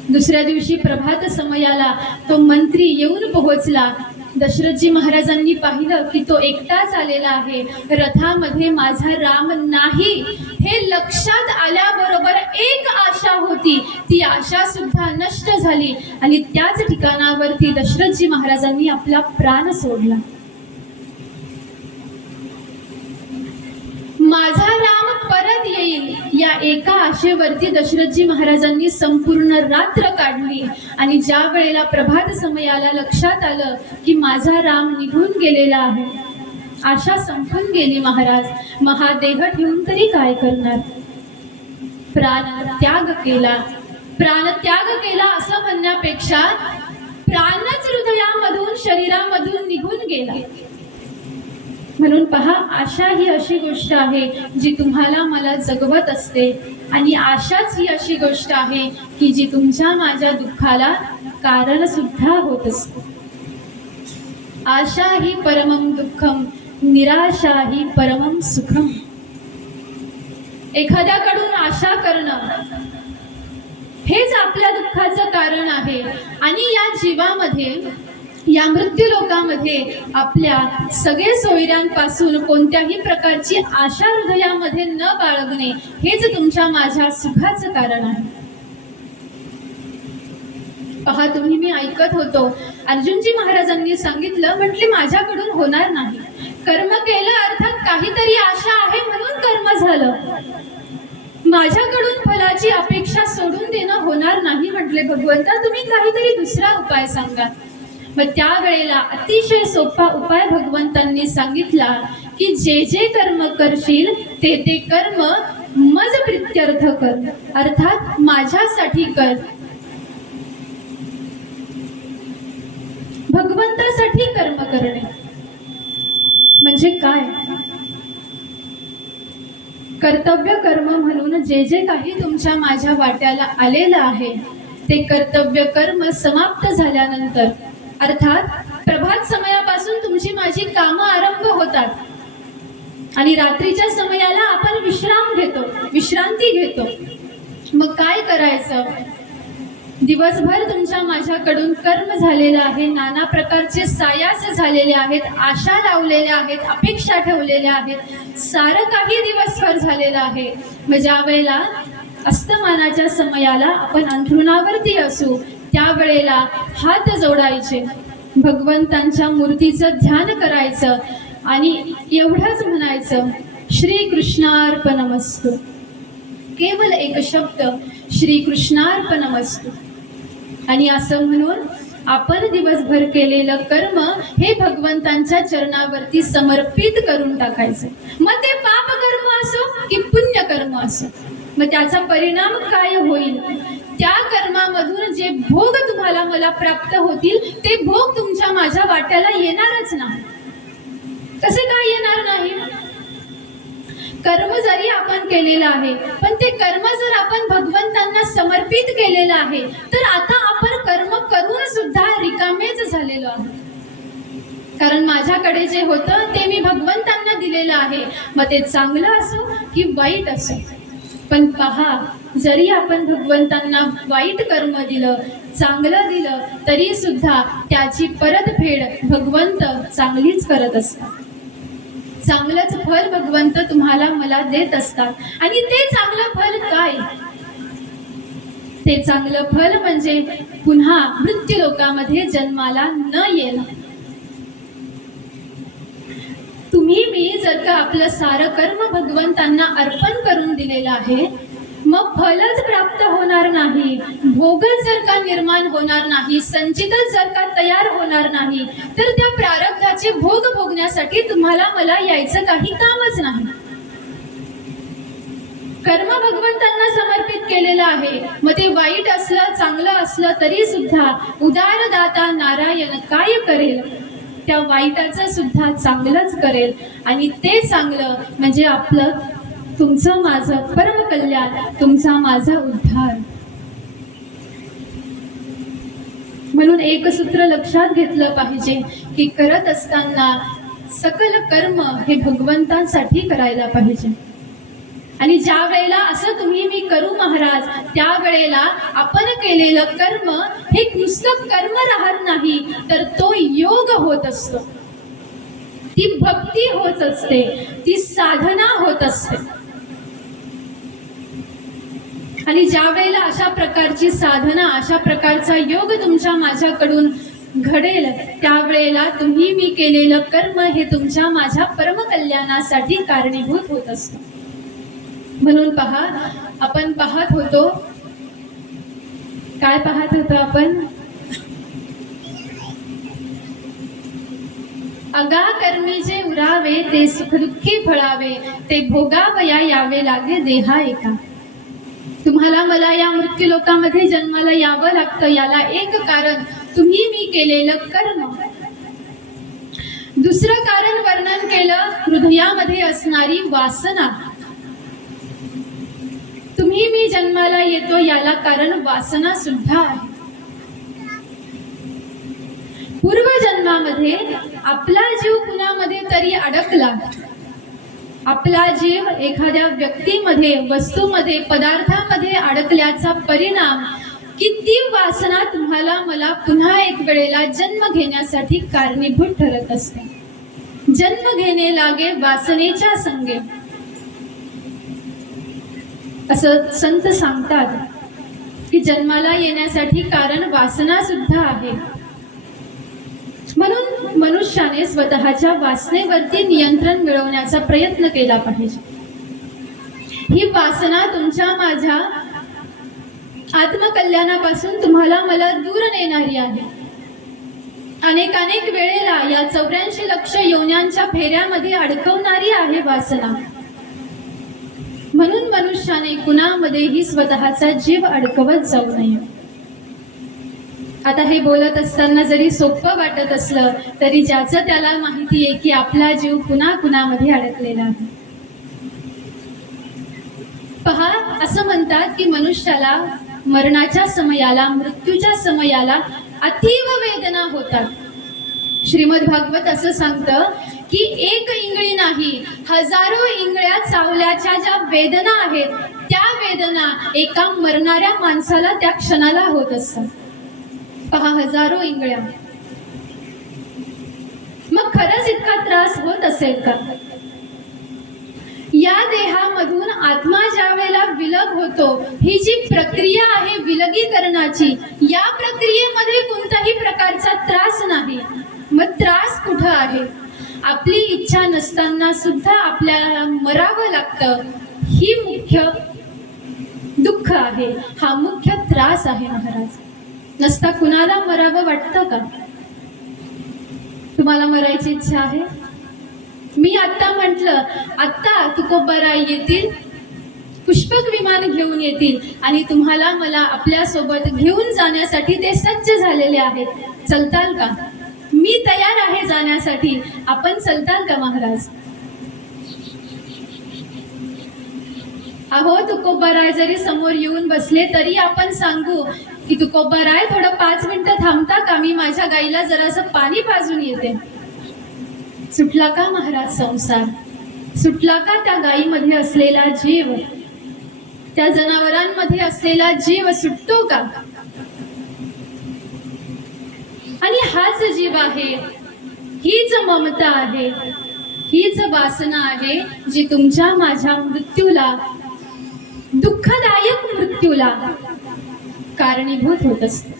दुसऱ्या दिवशी प्रभात समयाला तो मंत्री येऊन पोहोचला. दशरथजी महाराजांनी पाहिलं की तो एकटाच आलेला आहे. रथामध्ये माझा राम नाही हे लक्षात आल्याबरोबर एक आशा होती, ती आशा सुद्धा नष्ट झाली आणि त्याच ठिकाणावरती दशरथजी महाराजांनी आपला प्राण सोडला. माझा राम परत येईल या एका आशेवरती दशरथजी महाराजांनी संपूर्ण रात्र काढली आणि ज्या वेळेला प्रभात समयाला लक्षात आलं की माझा राम निघून गेलेला आहे, आशा संपून गेली. महाराज महादेह ठेवून तरी काय करणार? प्राणत्याग केला असं म्हणण्यापेक्षा प्राणच हृदयामधून शरीरामधून निघून गेला. म्हणून पहा, आशा ही अशी गोष्ट आहे जी तुम्हाला मला जगवत असते आणि आशाच ही अशी गोष्ट आहे की जी तुमच्या माझ्या दुःखाला कारण सुद्धा होत असते. आशा ही परमं दुःखम, निराशा ही परमं सुखम. एखाद्याकडून आशा करणं हेच आपल्या दुःखाचं कारण आहे आणि या जीवामध्ये, या मृत्यू लोकामध्ये आपल्या सगळे सोयऱ्यांपासून कोणत्याही प्रकारची आशा हृदयामध्ये न बाळगणे हेच तुमच्या माझ्या सुखाचं कारण आहे. पहा, तुम्ही मी ऐकत होतो, अर्जुनजी महाराजांनी सांगितलं, म्हटले माझ्याकडून होणार नाही. कर्म केलं अर्थात काहीतरी आशा आहे म्हणून कर्म झालं. माझ्याकडून फलाची अपेक्षा सोडून देणं होणार नाही. म्हटले भगवंता, तुम्ही काहीतरी दुसरा उपाय सांगा. मग त्यावेळेला अतिशय सोपा उपाय भगवंतांनी सांगितला की जे जे कर्म करशील ते ते कर्म मज प्रित्यर्थ कर, अर्थात माझ्यासाठी कर. भगवंतासाठी कर्म करणे म्हणजे काय? कर्तव्य कर्म म्हणून जे जे काही तुमच्या माझ्या वाट्याला आलेलं आहे ते कर्तव्य कर्म समाप्त झाल्यानंतर, अर्थात प्रभात समयापासून तुमची माझी कामं आरंभ होतात आणि रात्रीच्या समयाला आपण विश्रांती घेतो. मग काय करायचं? दिवसभर तुमच्या माझ्याकडून कर्म झालेलं आहे, नाना प्रकारचे सायास झालेले आहेत, आशा लावलेल्या आहेत, अपेक्षा ठेवलेल्या आहेत, सारं काही दिवसभर झालेलं आहे. मग ज्या वेळेला अस्तमानाच्या समयाला आपण अंथरुणावरती असू त्यावेळेला हात जोडायचे, भगवंतांच्या मूर्तीचं ध्यान करायचं आणि एवढंच म्हणायचं, श्री कृष्णार्पणमस्तु. केवळ एक शब्द, श्री कृष्णार्पणमस्तु. आणि असं म्हणून आपण दिवसभर केलेलं कर्म हे भगवंतांच्या चरणावरती समर्पित करून टाकायचं. मग ते पाप कर्म असो की पुण्य कर्म असो, मग त्याचा परिणाम काय होईल? त्या कर्मामधून जे भोग तुम्हाला मला प्राप्त होतील ते भोग तुमच्या माझ्या वाट्याला येणारच नाही. कसे काय येणार नाही? कर्म जरी आपण केलेलं आहे, पण ते कर्म जर आपण भगवंतांना समर्पित केलेलं आहे, तर आता आपण कर्म करून सुद्धा रिकामेच झालेलो आहे. कारण माझ्याकडे जे होतं ते मी भगवंतांना दिलेलं आहे, मग ते चांगलं असो की वाईट असो. पण पहा, जरी आपण भगवंतांना वाईट कर्म दिलं, चांगलं दिलं, तरी सुद्धा त्याची परतफेड भगवंत चांगलीच करत असतात. चांगलंच फल भगवंत तुम्हाला मला देत असतात. आणि ते चांगलं फल काय? ते चांगलं फल म्हणजे पुन्हा मृत्यू लोकामध्ये जन्माला न येणं. तुम्ही मी जर का आपलं सारं कर्म भगवंतांना अर्पण करून दिलेलं आहे, मग फलच प्राप्त होणार नाही, भोगच जर का निर्माण होणार नाही, संचितच जर का तयार होणार नाही, तर त्या प्रारब्धाचे भोग भोगण्यासाठी तुम्हाला मला यायचं काही कामच नाही. कर्म भगवंतांना समर्पित केलेलं आहे, मग ते वाईट असलं चांगलं असलं तरी सुद्धा उदारदाता नारायण काय करेल? त्या वाईटाचं सुद्धा चांगलंच करेल. आणि ते चांगलं म्हणजे आपलं, तुमचं माझं परमकल्याण, तुमचा माझा उद्धार. म्हणून एक सूत्र लक्षात घेतलं पाहिजे की करत असताना सकल कर्म हे भगवंतांसाठी करायला पाहिजे. आणि ज्या वेळेला असं तुम्ही मी करू महाराज, त्या वेळेला आपण केलेलं कर्म हे नुसतं कर्म राहत नाही, तर तो योग होत असतो, ती भक्ती होत असते, ती साधना होत असते. आणि ज्या वेळेला अशा प्रकारची साधना, अशा प्रकारचा योग तुमच्या माझ्याकडून घडेल, त्यावेळेला तुम्ही मी केलेलं कर्म हे तुमच्या माझ्या परमकल्याणासाठी कारणीभूत होत असतं. म्हणून पहा, आपण पाहत होतो, काय पाहत होतो आपण? अगा कर्मी जे उरावे ते सुखदुःखी फळावे, ते भोगावया यावे लागे देहा एका. तुम्हाला मला या मृत्यू लोकामध्ये जन्माला यावं लागतं, याला एक कारण तुम्ही मी केलेलं कर्म. दुसरं कारण वर्णन केलं, हृदयामध्ये असणारी वासना. तुम्ही मी जन्माला येतो याला कारण वासना सुद्धा आहे. पूर्वजन्मामध्ये आपला जीव कुणामध्ये तरी अडकला, आपला जीव एखाद्या व्यक्तीमध्ये, वस्तूमध्ये, पदार्थामध्ये अडकल्याचा परिणाम की ती वासना तुम्हाला मला पुन्हा एक वेळेला जन्म घेण्यासाठी कारणीभूत ठरत असते. जन्म घेणे लागे वासनेच्या संगे, असं संत सांगतात की जन्माला येण्यासाठी कारण वासना सुद्धा आहे. म्हणून मनुष्याने स्वतःच्या वासनेवरती नियंत्रण मिळवण्याचा प्रयत्न केला पाहिजे. ही वासना तुमच्या माझ्या आत्मकल्याणापासून तुम्हाला मला दूर नेणारी आहे. अनेक वेळेला या 84 लक्ष योन्यांच्या फेऱ्यामध्ये अडकवणारी आहे वासना. म्हणून मनुष्याने कुणामध्येही स्वतःचा जीव अडकवत जाऊ नये. आता हे बोलत असताना जरी सोपं वाटत असलं तरी ज्याचं त्याला माहिती आहे की आपला जीव कुणामध्ये अडकलेला आहे. पहा, असं म्हणतात की मनुष्याला मरणाच्या समयाला, मृत्यूच्या समयाला अतीव वेदना होतात. श्रीमद भागवत असं सांगतं की एक इंगळी नाही, हजारो इंगळ्या चावल्याच्या ज्या वेदना आहेत, त्या वेदना एका मरणाऱ्या माणसाला त्या क्षणाला होत असतात. पहा, हजारो इंगळ्या. मग खरंच इतका त्रास होत असेल का? या देहामधून आत्मा ज्या वेळेला विलग होतो, ही जी प्रक्रिया आहे विलगीकरणाची, या प्रक्रियेमध्ये कोणत्याही प्रकारचा त्रास नाही. मग त्रास कुठं आहे? आपली इच्छा नसताना सुद्धा आपल्याला मरावं लागतं, ही मुख्य दुःख आहे, हा मुख्य त्रास आहे महाराज. नसता कुणाला मरावं वाटतं का? तुम्हाला मरायची इच्छा आहे? मी आता म्हटलं, आता तुकोबाराय येतील, पुष्पक विमान घेऊन येतील आणि तुम्हाला मला आपल्या सोबत घेऊन जाण्यासाठी ते सज्ज झालेले आहेत. चलताल का? मी तयार आहे जाण्यासाठी. आपण चलताल का महाराज? अहो, तुकोबाराय जरी समोर येऊन बसले तरी आपण सांगू की तुकोबाराय थोडं 5 मिनिटं थांबता का? मी माझ्या गाईला जरासं पाणी पाजून येते. सुटला का महाराज संसार? सुटला का त्या गाईमध्ये असलेला जीव? त्या जनावरांमध्ये असलेला जीव सुटतो का? आणि हाच जीव आहे, हीच ममता आहे, हीच वासना आहे जी तुमच्या माझ्या मृत्यूला, दुःखदायक मृत्यूला कारणीभूत होत असते.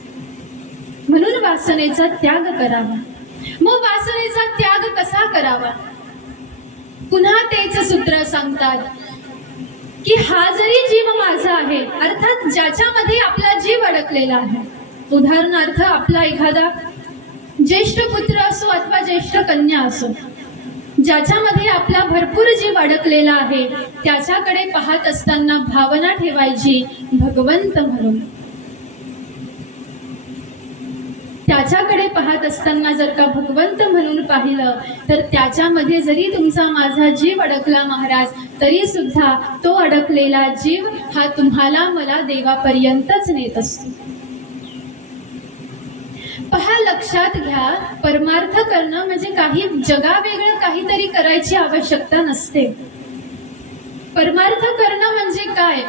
म्हणून वासनेचा त्याग करावा. मग वासनेचा त्याग कसा करावा? पुन्हा तेच सूत्र सांगतात की हा जरी जीव माझा आहे, अर्थात ज्याच्यामध्ये आपला जीव अडकलेला आहे. उदाहरणार्थ, आपला एखादा ज्येष्ठ पुत्र असो अथवा ज्येष्ठ कन्या असो, ज्याच्यामध्ये आपला भरपूर जीव अडकलेला आहे, त्याच्याकडे पाहत असताना भावना ठेवायची भगवंत म्हणून. त्याच्याकडे पाहत असताना जर का भगवंत म्हणून पाहिलं तर त्याच्यामध्ये जरी तुमचा माझा जीव अडकला महाराज, तरी सुद्धा तो अडकलेला जीव हा तुम्हाला मला देवापर्यंतच नेत असतो. पहा, लक्षात घ्या, परमार्थ करणं म्हणजे काही जगावेगळं काहीतरी करायची आवश्यकता नसते. परमार्थ करणं म्हणजे काय?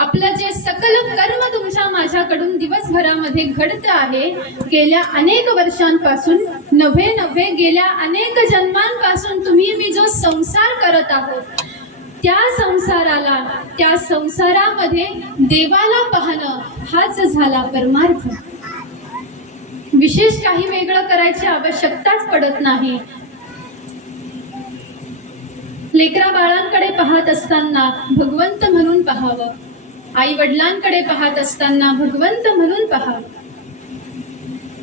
आपलं जे सकल कर्म तुमच्या माझ्याकडून दिवसभरामध्ये घडतं आहे, गेल्या अनेक वर्षांपासून, नव्हे गेल्या अनेक जन्मांपासून तुम्ही मी जो संसार करत आहोत, त्या संसारामध्ये देवाला पाहणं हाच झाला परमार्थ. विशेष काही वेगळं करायची आवश्यकताच पडत नाही. लेकरा बाळांकडे पाहत असताना भगवंत म्हणून पाहावं, आई वडिलांकडे पाहत असताना भगवंत म्हणून पाहावं.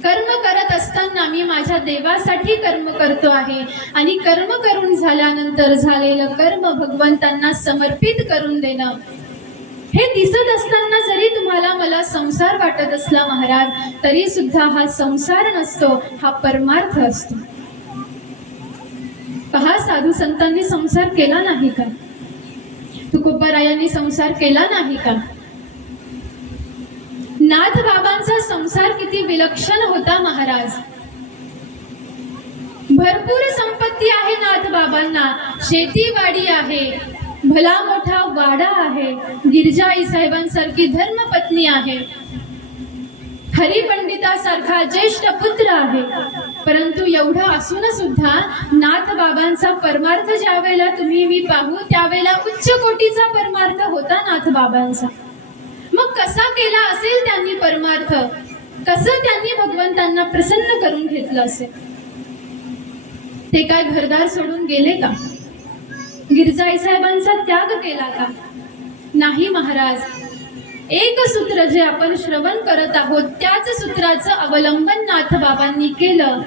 कर्म करत असताना मी माझ्या देवासाठी कर्म करतो आहे आणि कर्म करून झाल्यानंतर झालेलं कर्म भगवंतांना समर्पित करून देणं, हे दिसत असताना जरी तुम्हाला मला संसार वाटत असला महाराज, तरी सुद्धा हा संसार नसतो, हा परमार्थ असतो. पहा, साधू संतांनी संसार केला नाही का? तुकोबारायांनी संसार केला नाही का? नाथ बाबांचा संसार किती विलक्षण होता महाराज. भरपूर संपत्ती आहे नाथ बाबांना, शेतीवाडी आहे, भला मोठा वाडा आहे, गिरजाई साहेबांसारखी धर्मपत्नी आहे, हरिपंडितासारखा ज्येष्ठ पुत्र आहे. परंतु एवढं असून सुद्धा नाथ बाबांचा परमार्थ ज्यावेळेला तुम्ही मी पाहू, त्यावेळेला उच्च कोटीचा परमार्थ होता नाथ बाबांचा. मग कसा केला असेल त्यांनी परमार्थ? कसं त्यांनी भगवंतांना प्रसन्न करून घेतलं असेल? ते काय घरदार सोडून गेले का? गिरजाई साहेबांचा त्याग केला का? नाही महाराज. एक सूत्र जे आपण श्रवण करत आहोत, त्याच सूत्राचं अवलंबन नाथ बाबांनी केलं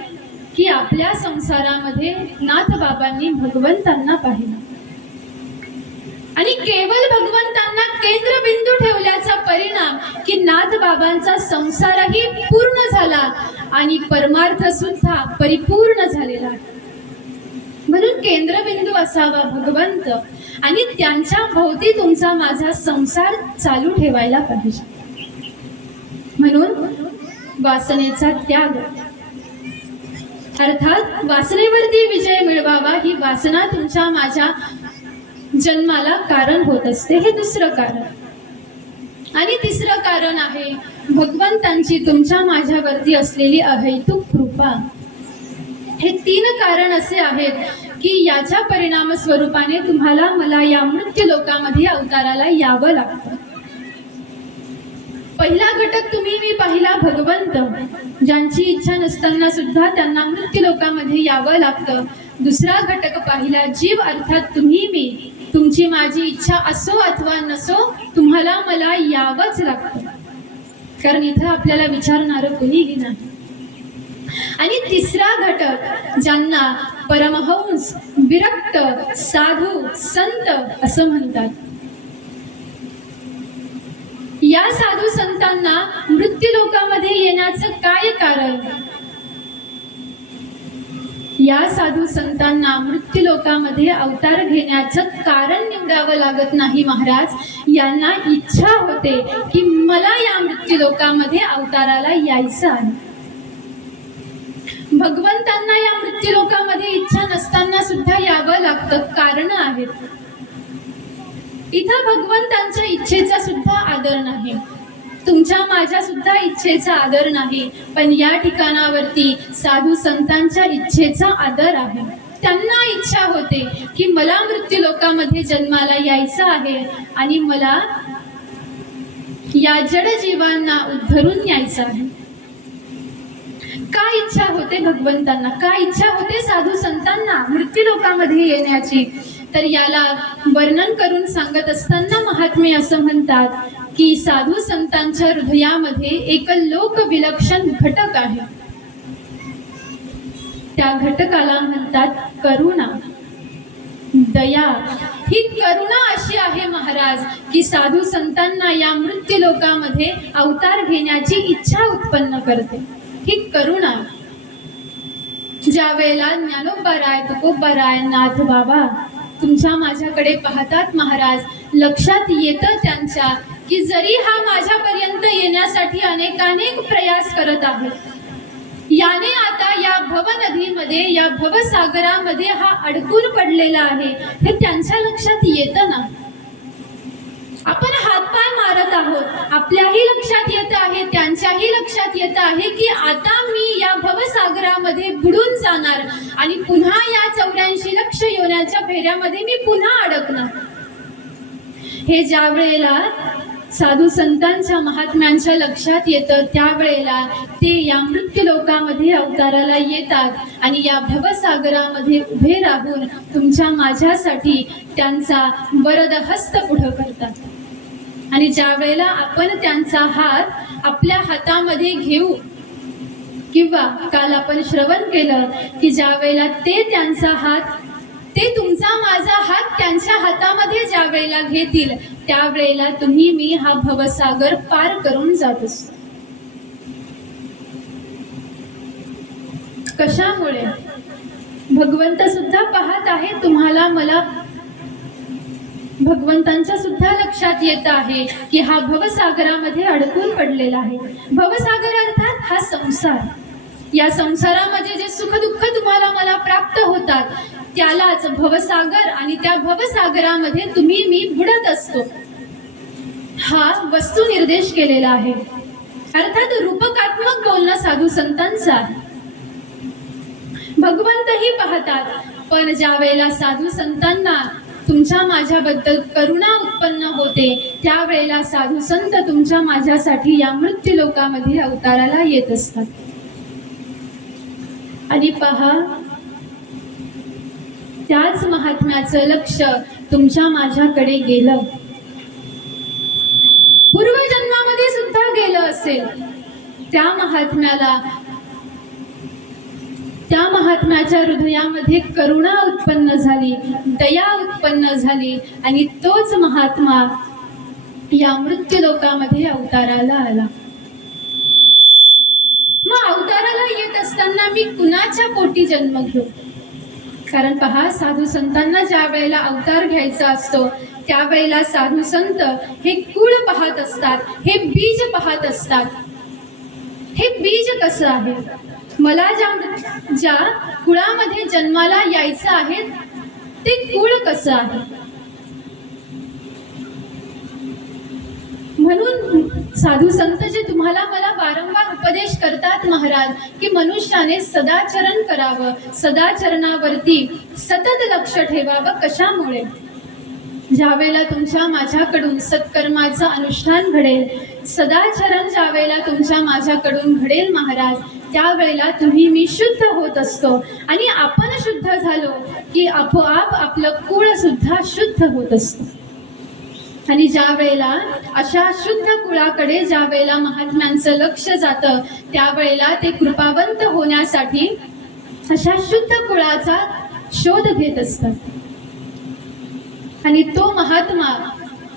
की आपल्या संसारामध्ये नाथ बाबांनी भगवंतांना पाहिलं आणि केवळ भगवंतांना केंद्रबिंदू ठेवल्याचा परिणाम की नाथ बाबांचा संसारही पूर्ण झाला आणि परमार्थ सुद्धा परिपूर्ण झालेला आहे. म्हणून केंद्रबिंदू असावा भगवंत आणि त्यांच्या भोवती तुमचा माझा संसार चालू ठेवायला पाहिजे. म्हणून वासनेचा त्याग, अर्थात वासनेवरती विजय मिळवावा, ही वासना तुमच्या माझ्या जन्माला कारण होत असते. हे दुसरं कारण. आणि तिसरं कारण आहे भगवंतांची तुमच्या माझ्यावरती असलेली अहैतुक कृपा. हे 3 कारण असे आहेत की याच्या परिणाम स्वरूपाने तुम्हाला मला या मृत्यू लोकामध्ये अवताराला यावं लागतं. पहिला घटक तुम्ही मी पाहिला भगवंत, ज्यांची इच्छा नसताना सुद्धा त्यांना मृत्यू लोकामध्ये यावं लागतं. दुसरा घटक पाहिला जीव, अर्थात तुम्ही मी, तुमची माझी इच्छा असो अथवा नसो, तुम्हाला मला यावंच लागतं, कारण इथं आपल्याला विचारणारं कोणीही नाही. आणि तिसरा घटक ज्यांना परमहंस, विरक्त, साधू, संत असं म्हणतात. या साधू संतांना मृत्यू लोकामध्ये येण्याचं काय कारण? या साधू संतांना मृत्यू लोकामध्ये अवतार घेण्याचं कारण निवडावं लागत नाही महाराज. यांना इच्छा होते की मला या मृत्यू लोकामध्ये अवताराला यायचं आहे. भगवंतांना या मृत्यू लोकामध्ये इच्छा नसताना सुद्धा यावं लागतं, कारण आहेत. इथं भगवंतांच्या इच्छेचा सुद्धा आदर नाही, तुमच्या माझ्या सुद्धा इच्छेचा आदर नाही, पण या ठिकाणावरती साधू संतांच्या इच्छेचा आदर आहे. त्यांना इच्छा होते की मला मृत्यू लोकामध्ये जन्माला यायचं आहे आणि मला या जड जीवांना उद्धरून यायचं आहे. काय इच्छा होते भगवंतांना, काय इच्छा होते साधू संतांना मृत्यू लोकामध्ये येण्याची? तर याला वर्णन करून सांगत असताना महात्मे असं म्हणतात की साधू संतांच्या हृदयामध्ये एक लोक विलक्षण घटक आहे. त्या घटकाला म्हणतात करुणा, दया. ही करुणा अशी आहे महाराज की साधू संतांना या मृत्यू लोकामध्ये अवतार घेण्याची इच्छा उत्पन्न करते. ही करुणा ज्या वेळेला ज्ञानोबाराय, तुकोबाराय, नाथ बाबा तुमच्या माझ्याकडे पाहतात महाराज, लक्षात येतं त्यांच्या की जरी हा माझ्यापर्यंत येण्यासाठी अनेक प्रयास करत आहे, याने आता या भवनदीमध्ये, या भवसागरामध्ये हा अडकून पडलेला आहे, हे त्यांच्या लक्षात येतं ना. जाणत आहोत. आपल्याही लक्षात येत आहे, त्यांच्याही लक्षात येत आहे की आता मी या भवसागरामध्ये बुडून जाणार आणि पुन्हा या 84 लक्ष योन्याच्या फेऱ्यामध्ये मी पुन्हा अडकणार. हे ज्या वेळेला साधू संतांच्या महात्म्यांच्या लक्षात येतं त्यावेळेला ते या मृत्यू लोकामध्ये अवताराला येतात आणि या भवसागरामध्ये उभे राहून तुमच्या माझ्यासाठी त्यांचा वरद हस्त पुढं करतात. आणि ज्या वेळेला आपण त्यांचा हात आपल्या हातामध्ये घेऊ किंवा काल आपण श्रवण केलं की ज्या वेळेला ते त्यांचा हात ते तुमचा माझा हात त्यांच्या हातामध्ये ज्या वेळेला घेतील त्यावेळेला तुम्ही मी हा भवसागर पार करून जात असतो. कशामुळे? भगवंत सुद्धा पाहत आहे तुम्हाला मला. भगवंतांच्या सुद्धा लक्षात येत आहे की हा भवसागरामध्ये अडकून पडलेला आहे. भवसागर अर्थात हा संसार. या संसारामध्ये जे सुख दुःख तुम्हाला मला प्राप्त होतात त्यालाच भवसागर आणि त्या भवसागरामध्ये तुम्ही मी बुडत असतो हा वस्तू निर्देश केलेला आहे. अर्थात रूपकात्मक बोलणं साधू संतांचं आहे. भगवंतही पाहतात, पण ज्या वेळेला साधू संतांना तुमच्या माझ्याबद्दल करुणा उत्पन्न होते त्यावेळेला साधू संत तुमच्या माझ्यासाठी या मृत्यू लोकामध्ये अवताराला येत असतात. आणि पहा, त्याच महात्म्याचं लक्ष तुमच्या माझ्याकडे गेलं, पूर्वजन्मामध्ये सुद्धा गेलं असेल. त्या महात्म्याच्या हृदयामध्ये करुणा उत्पन्न झाली, दया उत्पन्न झाली आणि तोच महात्मा या मृत्यू लोकामध्ये अवताराला आला. मग अवताराला येत असताना मी कुणाच्या पोटी जन्म घेऊ? कारण पहा, साधू संतांना ज्या वेळेला अवतार घ्यायचा असतो त्यावेळेला साधू संत हे कुळ पाहत असतात, हे बीज पाहत असतात. हे बीज कसं आहे? मला ज्या कुळामध्ये जन्माला यायचं आहे ते कुळ कसं आहे? म्हणून साधू संत जे तुम्हाला मला वारंवार उपदेश करतात महाराज की मनुष्याने सदाचरण करावं, सदाचरणावरती सतत लक्ष ठेवावं. कशामुळे? ज्या वेळेला तुमच्या माझ्याकडून सत्कर्माचं अनुष्ठान घडेल, सदाचरण ज्या वेळेला तुमच्या माझ्याकडून घडेल महाराज, त्यावेळेला तुम्ही मी शुद्ध होत असतो आणि आपण शुद्ध झालो की आपोआप आपलं कुळ सुद्धा शुद्ध होत असतं. आणि ज्या वेळेला अशा शुद्ध कुळाकडे ज्या वेळेला महात्म्यांचं लक्ष जातं त्यावेळेला ते कृपावंत होण्यासाठी अशा शुद्ध कुळाचा शोध घेत असतात. आणि तो महात्मा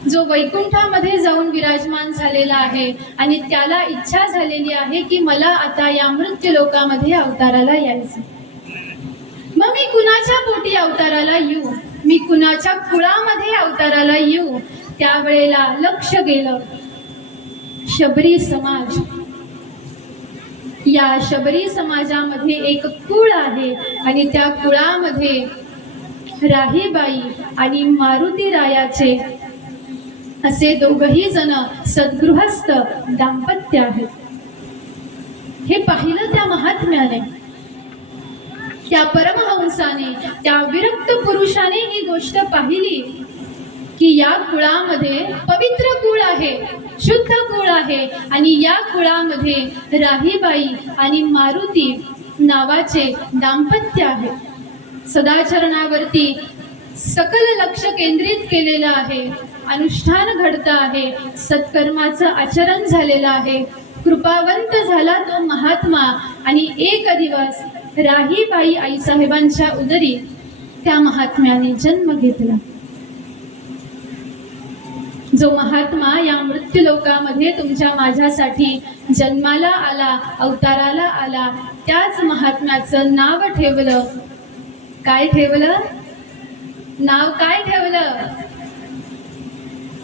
जो वैकुंठामध्ये जाऊन विराजमान झालेला आहे आणि त्याला इच्छा झालेली आहे की मला आता या मृत्यू लोकामध्ये अवताराला यायचं. मग मी कुणाच्या पोटी अवताराला येऊ? मी कुणाच्या कुळामध्ये अवताराला येऊ? त्यावेळेला लक्ष गेलं शबरी समाज. या शबरी समाजामध्ये एक कुळ आहे आणि त्या कुळामध्ये राहीबाई आणि मारुती रायाचे असे दोघही जण सद्गृहस्थ दाम्पत्य आहेत. हे पाहिलं त्या महात्म्याने, त्या परमहंसाने, त्या विरक्त पुरुषाने ही गोष्ट पाहिली की या कुळामध्ये पवित्र कुळ आहे, शुद्ध कुळ आहे आणि या कुळामध्ये राहीबाई आणि मारुती नावाचे दाम्पत्य आहे. सदाचरणावरती सकल लक्ष केंद्रित केलेलं आहे, अनुष्ठान घडतं आहे, सत्कर्माचं आचरण झालेलं आहे. कृपावंत झाला तो महात्मा आणि एक दिवस राहीबाई आईसाहेबांच्या उदरी त्या महात्म्याने जन्म घेतला. जो महात्मा या मृत्यू लोकामध्ये तुमच्या माझ्यासाठी जन्माला आला, अवताराला आला, त्याच महात्म्याचं नाव ठेवलं. काय ठेवलं? नाव काय ठेवलं?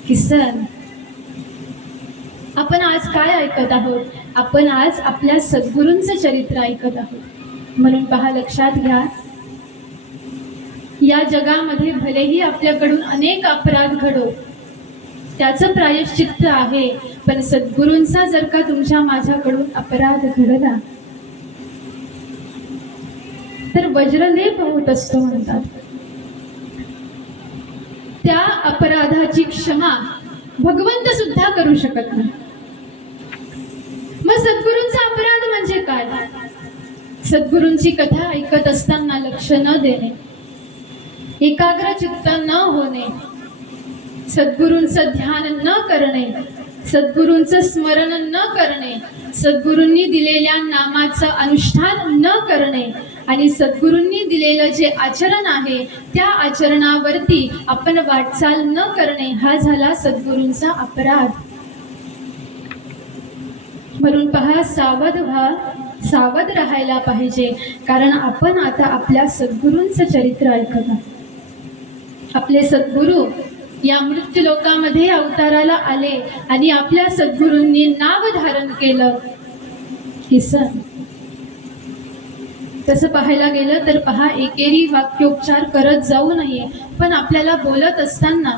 किसन. आपण आज काय ऐकत आहोत? आपण आज आपल्या सद्गुरूंचं चरित्र ऐकत आहोत. म्हणून पहा, लक्षात घ्या, या जगामध्ये भलेही आपल्याकडून अनेक अपराध घडो, त्याचं प्रायश्चित्त आहे. पण सद्गुरूंचा जर का तुमच्या माझ्याकडून अपराध घडला तर वज्रलेप होत असतो म्हणतात. त्या अपराधाची क्षमा भगवंत सुद्धा करू शकत नाही. मग सद्गुरूंचा अपराध म्हणजे काय? सद्गुरूंची कथा ऐकत असताना लक्ष न देणे, एकाग्र चित्त न होणे, सद्गुरूंचं ध्यान न करणे, सद्गुरूंचं स्मरण न करणे, सद्गुरूंनी दिलेल्या नामाचं अनुष्ठान न करणे आणि सद्गुरूंनी दिलेलं जे आचरण आहे त्या आचरणावरती आपण वाटचाल न करणे, हा झाला सद्गुरूंचा अपराध. म्हणून पहा, सावध व्हा, सावध राहायला पाहिजे. कारण आपण आता आपल्या सद्गुरूंचं चरित्र ऐकत आहोत. आपले सद्गुरू या मृत्यू लोकामध्ये अवताराला आले आणि आपल्या सद्गुरूंनी नाव धारण केलं किसन. तसं पाहायला गेलं तर पहा, एकेरी वाक्योच्चार करत जाऊ नये. पण आपल्याला बोलत असताना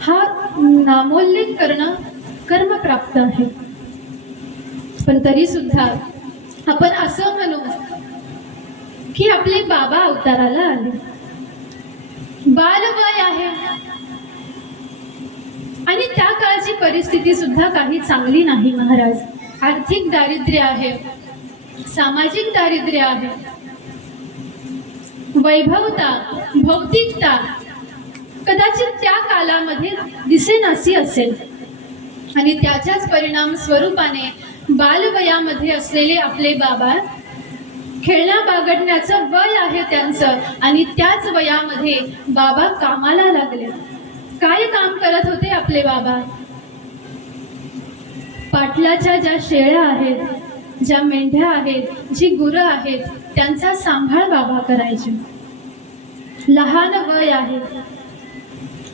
हा नामोल्लेख करणं कर्म प्राप्त आहे. पण तरी सुद्धा आपण असं म्हणू की आपले बाबा अवताराला आले, बालवय आहे आणि त्या काळची परिस्थिती सुद्धा काही चांगली नाही महाराज. आर्थिक दारिद्र्य आहे, सामाजिक दारिद्र्य आहे, वैभवता, भौतिकता कदाचित त्या कालामध्ये दिसेनासी असेल आणि त्याच्याच परिणाम स्वरूपाने बालवयामध्ये असलेले आपले बाबा, खेळण्या बागडण्याचं वय आहे त्यांचं आणि त्याच वयामध्ये बाबा कामाला लागले. काय काम करत होते आपले बाबा? पाटलाच्या ज्या शेळ्या आहेत, ज्या मेंढ्या आहेत, जी गुरं आहेत, त्यांचा सांभाळ बाबा करायचे. लहान वय आहे,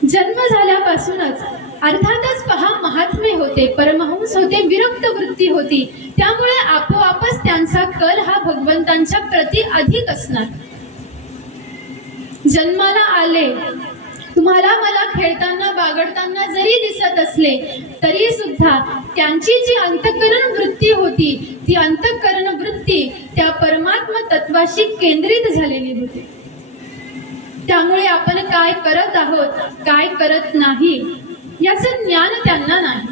जन्म झाल्यापासूनच. अर्थातच पहा, महात्मे होते, परमहंस होते, विरक्त वृत्ती होती, त्यामुळे आपोआपच त्यांचा कल हा भगवंतांच्या प्रती अधिक असणार. जन्माला आले, तुम्हाला मला खेळताना बागडताना जरी दिसत असले तरी सुद्धा त्यांची जी अंतःकरण वृत्ती होती, ती अंतःकरण वृत्ती त्या परमात्मा तत्वाशी केंद्रित झालेली होती. त्यामुळे आपण काय करत आहोत, काय करत नाही याचं ज्ञान त्यांना नाही.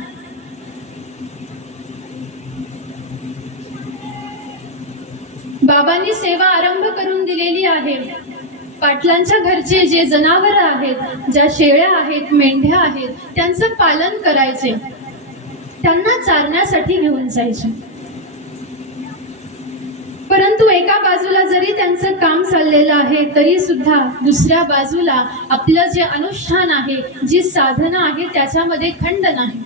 बाबांनी सेवा आरंभ करून दिलेली आहे. पाटलांच्या घरचे जे जनावर आहेत, ज्या शेळ्या आहेत, मेंढ्या आहेत, त्यांचं पालन करायचे, त्यांना चारण्यासाठी घेऊन जायचे. परंतु एका बाजूला जरी त्यांचं काम चाललेलं आहे तरी सुद्धा दुसऱ्या बाजूला आपलं जे अनुष्ठान आहे, जी साधना आहे, त्याच्यामध्ये खंड नाही.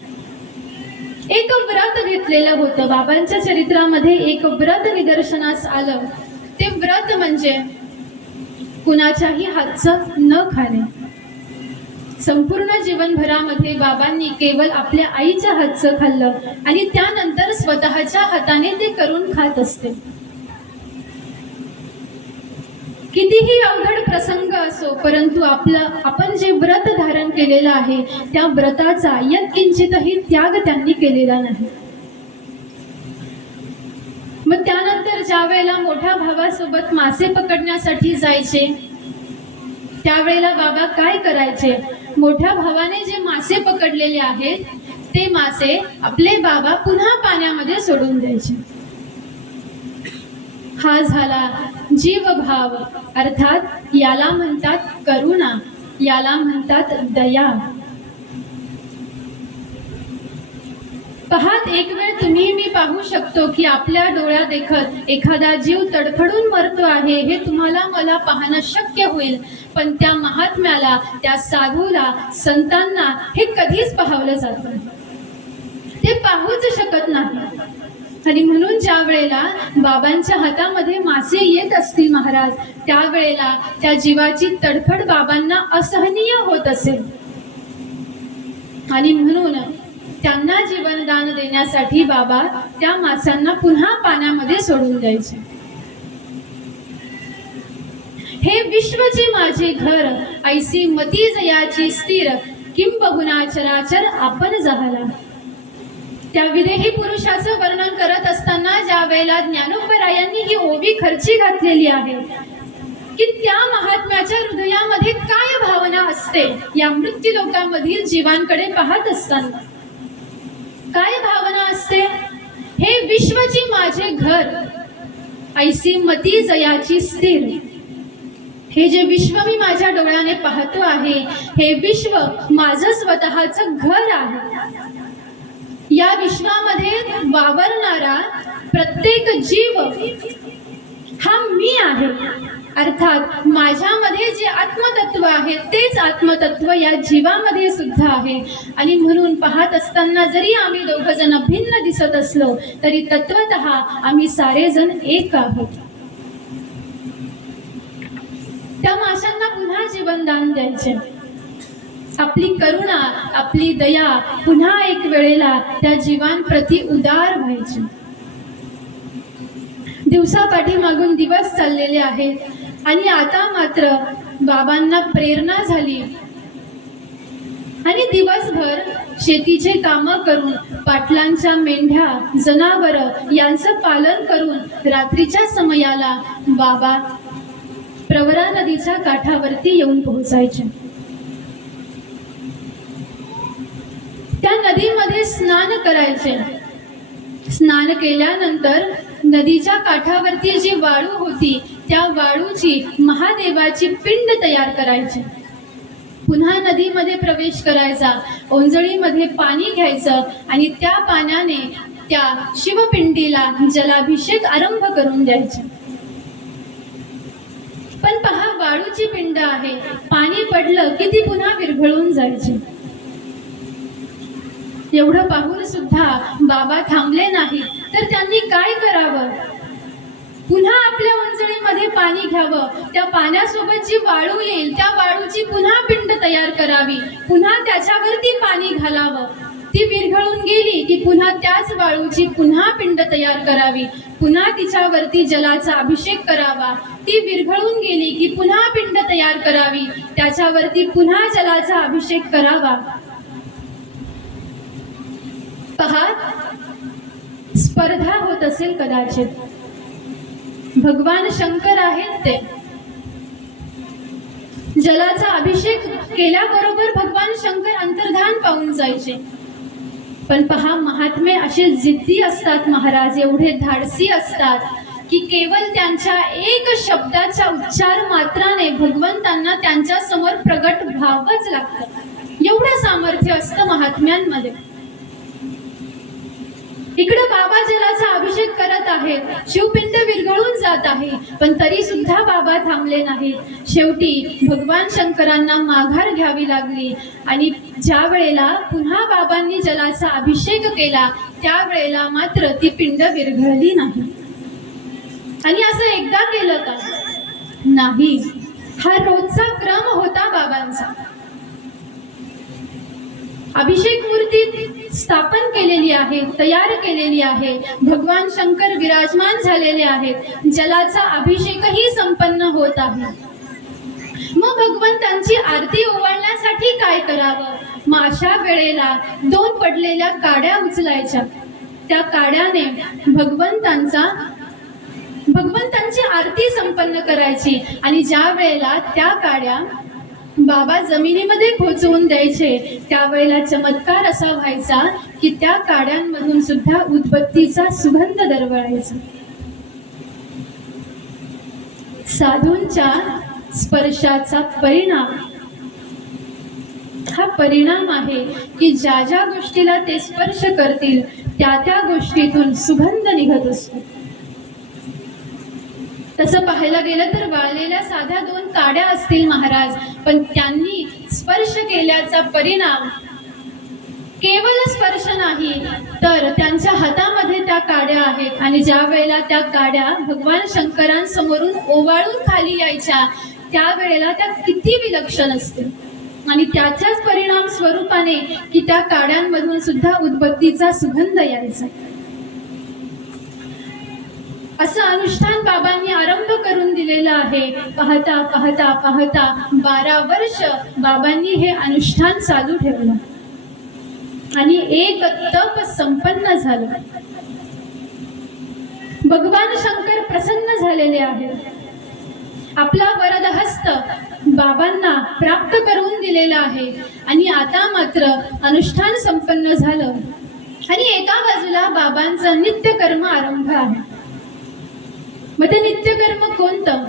एक व्रत घेतलेलं होतं. बाबांच्या चरित्रामध्ये एक व्रत निदर्शनास आलं. ते व्रत म्हणजे कुणाच्याही हातचं न खाणे. संपूर्ण जीवनभरामध्ये बाबांनी केवळ आपल्या आईच्या हातचं खाल्लं आणि त्यानंतर स्वतःच्या हाताने ते करून खात असते. कितीही अवघड प्रसंग असो, परंतु आपण जे व्रत धारण केलेलं आहे त्या व्रताचा यत्किंचितही त्याग त्यांनी केलेला नाही. मग त्यानंतर ज्या वेळेला मोठ्या भावासोबत मासे पकडण्यासाठी जायचे, त्यावेळेला बाबा काय करायचे? मोठ्या भावाने जे मासे पकडलेले आहेत ते मासे आपले बाबा पुन्हा पाण्यामध्ये सोडून द्यायचे. हा झाला जीवभाव, अर्थात याला म्हणतात करुणा, याला म्हणतात दया. पहात एक वेळ तुम्ही मी पाहू शकतो की आपल्या डोळ्या देखत एखादा जीव तडफडून मरतो आहे, हे तुम्हाला मला पाहणं शक्य होईल. पण त्या महात्म्याला, त्या साधूला, संतांना हे कधीच पाहावलं जात नाही, ते पाहूच शकत नाही. आणि म्हणून ज्या वेळेला बाबांच्या हातामध्ये मासे येत असतील महाराज, त्यावेळेला त्या जीवाची तडफड बाबांना असहनीय होत असेल आणि म्हणून त्यांना जीवनदान देण्यासाठी बाबा त्या माशांना पुन्हा पाण्यामध्ये सोडून द्यायचे. हे विश्वचे माझे घर, ऐसी मती जयाची स्थिर, किंबहुना चराचर आपण जाहला. त्या विदेही पुरुषाचं वर्णन करत असताना ज्या वेळेला ज्ञानोबरायांनी ही ओवी खर्ची घातलेली आहे की त्या महात्म्याच्या हृदयामध्ये काय भावना असते, या मृत्यू लोकांमधील जीवांकडे पाहत असताना काय भावना असते. हे विश्वची माझे घर, ऐसी मती जयाची स्थिर. हे जे विश्व मी माझ्या डोळ्याने पाहतो आहे, हे विश्व माझं स्वतःचं घर आहे. या विश्वामध्ये वावरणारा प्रत्येक जीव हा मी आहे. अर्थात माझ्यामध्ये जे आत्मतत्व आहे तेच आत्मतत्व या जीवामध्ये सुद्धा आहे. आणि म्हणून पाहत असताना जरी आम्ही दोघ जण भिन्न दिसत असलो तरी तत्वतः आम्ही सारेजण एक आहोत. त्या माशांना पुन्हा जीवनदान द्यायचे. आपली करुणा, आपली दया पुन्हा एक वेळेला त्या जीवांप्रती उदार व्हायची. दिवसापाठीमागून दिवस चाललेले आहेत आणि आता मात्र बाबांना प्रेरणा झाली आणि दिवसभर शेतीचे कामं करून, पाटलांच्या मेंढ्या, जनावर यांचं पालन करून रात्रीच्या समयाला बाबा प्रवरा नदीच्या काठावरती येऊन पोहोचायचे. त्या नदीमध्ये स्नान करायचे. स्नान केल्यानंतर नदीच्या काठावरती जी वाळू होती त्या वाळूची महादेवाची पिंड तयार करायची. पुन्हा नदीमध्ये प्रवेश करायचा, ओंजळीमध्ये पाणी घ्यायचं आणि त्या पाण्याने त्या शिवपिंडीला जलाभिषेक आरंभ करून द्यायचे. पण पहा, वाळूची पिंड आहे, पाणी पडलं की ती पुन्हा विरघळून जायची. एवढं पाहून सुद्धा बाबा थांबले नाही. तर त्यांनी काय करावं? पुन्हा आपल्या ओंजळीमध्ये पाणी घ्यावं, त्या पाण्यासोबत जी वाळू येईल त्या वाळूची पुन्हा पिंड तयार करावी, पुन्हा त्याच्यावरती पाणी घालावं. ती विरघळून गेली की पुन्हा त्याच वाळूची पुन्हा पिंड तयार करावी, पुन्हा तिच्यावरती जलाचा अभिषेक करावा. ती विरघळून गेली की पुन्हा पिंड तयार करावी, त्याच्यावरती पुन्हा जलाचा अभिषेक करावा. पहा, स्पर्धा होत असेल कदाचित. भगवान शंकर आहेत ते. जलाचा अभिषेक केल्याबरोबर भगवान शंकर अंतर्धान पावून जायचे. पण पहा, महात्मे असे जिद्दी असतात महाराज, एवढे धाडसी असतात की केवळ त्यांच्या एक शब्दाच्या उच्चार मात्राने भगवंतांना त्यांच्या समोर प्रगट व्हावंच लागतं. एवढं सामर्थ्य असतं महात्म्यांमध्ये. इकडे बाबा जलाचा अभिषेक करत आहेत, शिवपिंड विरघळून जात आहे, पण तरी सुद्धा बाबा थांबले नाहीत. शेवटी भगवान शंकरांना माघार घ्यावी लागली आणि ज्या वेळेला पुन्हा बाबांनी जलाचा अभिषेक केला त्यावेळेला मात्र ती पिंड विरघळली नाही. आणि असं एकदा केलं का? नाही. हा रोजचा क्रम होता बाबांचा. अभिषेक मूर्ती स्थापन केलेली आहे, तयार केलेली आहे, भगवान शंकर विराजमान झालेले आहेत, जलाचा अभिषेकही संपन्न होत आहे. मग भगवंतांची आरती ओवाळण्यासाठी काय करावं? मग अशा वेळेला 2 पडलेल्या काड्या उचलायच्या. त्या काड्याने भगवंतांची आरती संपन्न करायची आणि ज्या वेळेला त्या काड्या बाबा जमिनीमध्ये खोचवून द्यायचे त्यावेळेला चमत्कार असा व्हायचा की त्या काड्यांमधून सुद्धा उदबत्तीचा सुगंध दरवळायचा. साधूंच्या स्पर्शाचा परिणाम हा परिणाम आहे की ज्या ज्या गोष्टीला ते स्पर्श करतील त्या त्या गोष्टीतून सुगंध निघत असतो. तसं पाहायला गेलं तर वाळलेल्या साध्या 2 काड्या असतील महाराज, पण त्यांनी स्पर्श केल्याचा परिणाम केवळ स्पर्श नाही तर त्यांच्या हातामध्ये त्या काड्या आहेत आणि ज्या वेळेला त्या काड्या भगवान शंकरांसमोरून ओवाळून खाली यायच्या त्यावेळेला त्या किती विलक्षण असतील. आणि त्याच्याच परिणाम स्वरूपाने की त्या काड्यांमधून सुद्धा उदबत्तीचा सुगंध यायचा. असं अनुष्ठान बाबांनी आरंभ करून दिलेलं आहे. पाहता पाहता पाहता 12 वर्ष बाबांनी हे अनुष्ठान चालू ठेवलं आणि एक तप संपन्न झालं. भगवान शंकर प्रसन्न झालेले आहेत. आपला वरद हस्त बाबांना प्राप्त करून दिलेला आहे आणि आता मात्र अनुष्ठान संपन्न झालं आणि एका बाजूला बाबांचं नित्यकर्म आरंभ आहे. मग ते नित्यकर्म कोणतं?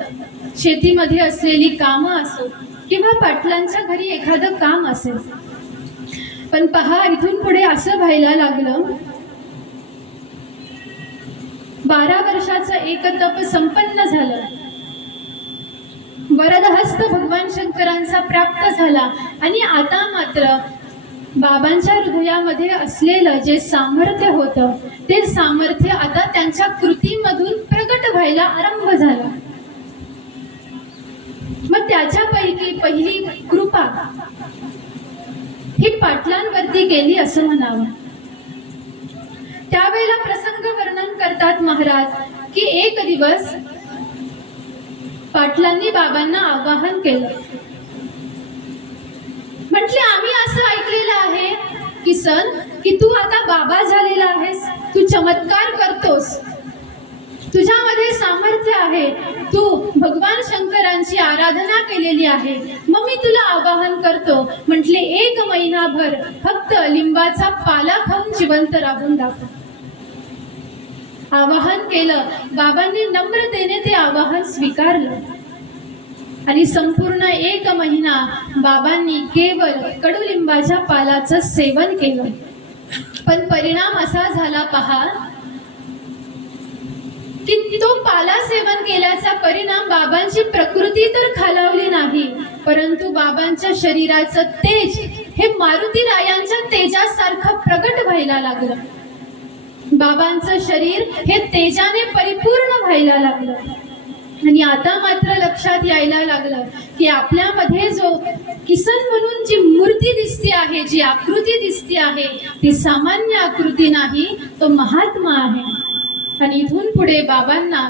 शेतीमध्ये असलेली कामं असो किंवा पाटलांच्या घरी एखादं काम असेल. पण पहा, इथून पुढे असं व्हायला लागलं, 12 वर्षाचं एक तप संपन्न झालं. वरदहस्त भगवान शंकरांचा प्राप्त झाला आणि आता मात्र बाबांच्या हृदयामध्ये असलेलं जे सामर्थ्य होतं ते सामर्थ्य आता त्यांच्या कृतीमधून प्रगट व्हायला आरंभ झाला. मग त्याच्यापैकी पहिली कृपा ही पाटलांवरती गेली असं म्हणावं. त्यावेळेला प्रसंग वर्णन करतात महाराज की एक दिवस पाटलांनी बाबांना आवाहन केलं. म्हटले, आम्ही असं ऐकलेलं आहे किसन की तू आता बाबा झालेला आहेस, तू चमत्कार करतोस, तुझ्यामध्ये सामर्थ्य आहे, तू भगवान शंकरांची आराधना केलेली आहे. मग मी तुला आवाहन करतो. म्हटले, 1 महिनाभर फक्त लिंबाचा पाला खाऊन जिवंत राहून दाखव. आवाहन केलं. बाबांनी नम्रतेने ते आवाहन स्वीकारलं आणि संपूर्ण 1 महिना बाबांनी केवळ कडुलिंबाच्या पालाचं सेवन केलं. पण परिणाम असा झाला पहा की तो पाला सेवन केल्याचा परिणाम बाबांची प्रकृती तर खालावली नाही, परंतु बाबांच्या शरीराचं तेज हे मारुती रायांच्या तेजासारखं प्रगट व्हायला लागलं. बाबांचं शरीर हे तेजाने परिपूर्ण व्हायला लागलं आणि आता मात्र लक्षात यायला लागलं की आपल्यामध्ये जो किसन म्हणून जी मूर्ती दिसते आहे, जी आकृती दिसते आहे, ती सामान्य आकृती नाही, तो महात्मा आहे. आणि इथून पुढे बाबांना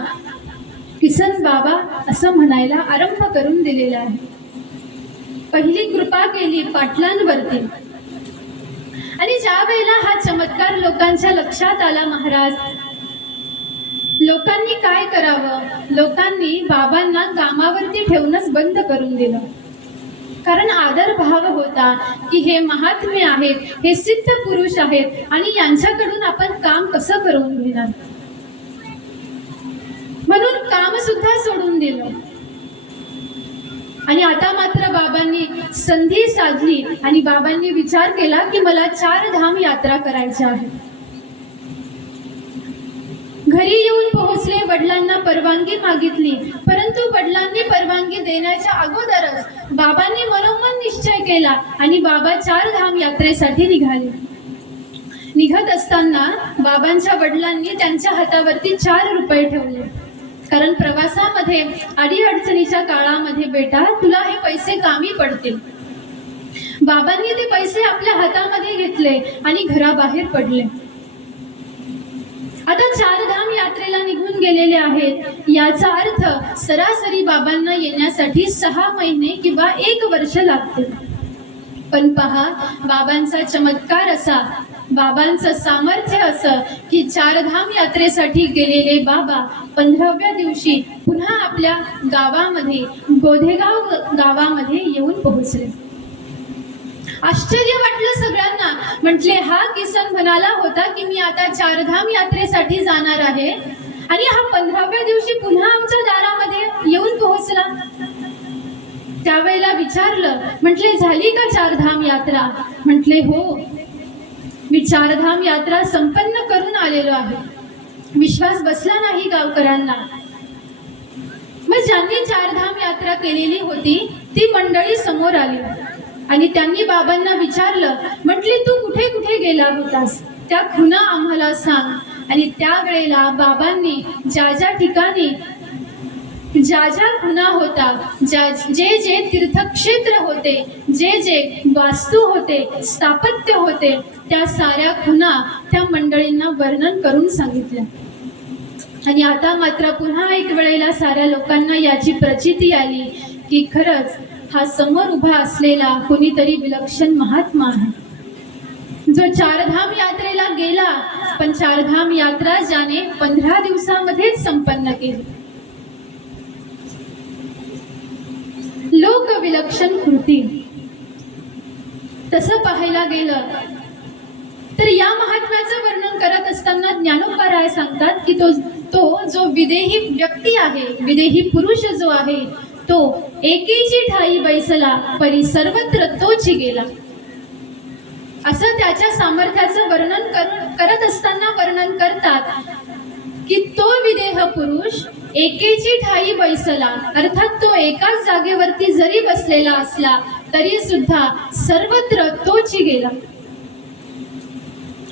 किसन बाबा असं म्हणायला आरंभ करून दिलेला आहे. पहिली कृपा केली पाटलांवरती आणि ज्या वेळेला हा चमत्कार लोकांच्या लक्षात आला महाराज, लोकांनी काय करावं? लोकांनी बाबांना कामावरती ठेवणंच बंद करून दिलं. कारण आदर भाव होता की हे महात्मे आहेत, हे सिद्ध पुरुष आहेत आणि यांच्याकडून आपण काम कसं करून घेणार, म्हणून काम सुद्धा सोडून दिलं. आणि आता मात्र बाबांनी संधी साधली आणि बाबांनी विचार केला की मला 4 धाम यात्रा करायच्या आहे. घरी येऊन पोहोचले, वडिलांना परवानगी मागितली, परंतु वडिलांनी परवानगी देण्याच्या अगोदरच बाबांनी मनोमन निश्चय केला आणि बाबा 4 धाम यात्रेसाठी निघाले. निघत असताना बाबांच्या वडिलांनी त्यांच्या हातावरती 4 रुपये ठेवले. कारण प्रवासामध्ये अडीअडचणीच्या काळामध्ये बेटा तुला हे पैसे कामी पडतील. बाबांनी ते पैसे आपल्या हातामध्ये घेतले आणि घराबाहेर पडले. आता 4 धाम यात्रेला निघून गेलेले आहेत. याचा अर्थ सरासरी बाबांना येण्यासाठी 6 महिने किंवा 1 वर्ष लागते. पण पहा, बाबांचा चमत्कार असा, बाबांचं सामर्थ्य असं की 4 धाम यात्रेसाठी गेलेले बाबा 15व्या दिवशी पुन्हा आपल्या गावामध्ये, गोधेगाव गावामध्ये येऊन पोहोचले. आश्चर्य वाटलं सगळ्यांना. म्हटले, हा किसन म्हणाला होता की मी आता 4 धाम यात्रेसाठी जाणार आहे आणि हा 15व्या दिवशी पुन्हा आमच्या दारामध्ये येऊन पोहोचला. त्यावेळेला विचारलं, म्हटले झाली का 4 धाम यात्रा? म्हटले हो, मी 4 धाम यात्रा संपन्न करून आलेलो आहे. विश्वास बसला नाही गावकऱ्यांना. मग ज्यांनी 4 धाम यात्रा केलेली होती ती मंडळी समोर आली आणि त्यांनी बाबांना विचारलं, म्हटले तू कुठे कुठे गेला होतास, त्या खुणा आम्हाला सांग. आणि त्यावेळेला बाबांनी ज्या ज्या ठिकाणी ज्या ज्या खुणा होता, जे जे तीर्थक्षेत्र होते, जे जे वास्तू होते, स्थापत्य होते, त्या साऱ्या खुणा त्या मंडळींना वर्णन करून सांगितल्या. आणि आता मात्र पुन्हा एक वेळेला साऱ्या लोकांना याची प्रचिती आली की खरंच हा समोर उभा असलेला कोणीतरी विलक्षण महात्मा आहे, जो चारधाम यात्रेला गेला, पण चारधाम यात्रा ज्याने 15 दिवसामध्येच संपन्न केली. लोक विलक्षण कृती. तसं पाहायला गेलं तर या महात्म्याचं वर्णन करत असताना ज्ञानोबा सांगतात की तो जो विदेही व्यक्ती आहे, विदेही पुरुष जो आहे, तो एकेची ठाई बैसला परी सर्वत्र तोची गेला. असं त्याच्या सामर्थ्याचं वर्णन करत असताना वर्णन करतात की तो विदेह पुरुष एकेची ठाई बैसला, अर्थात तो एकाच जागेवरती जरी बसलेला असला तरी सुद्धा सर्वत्र तोची गेला.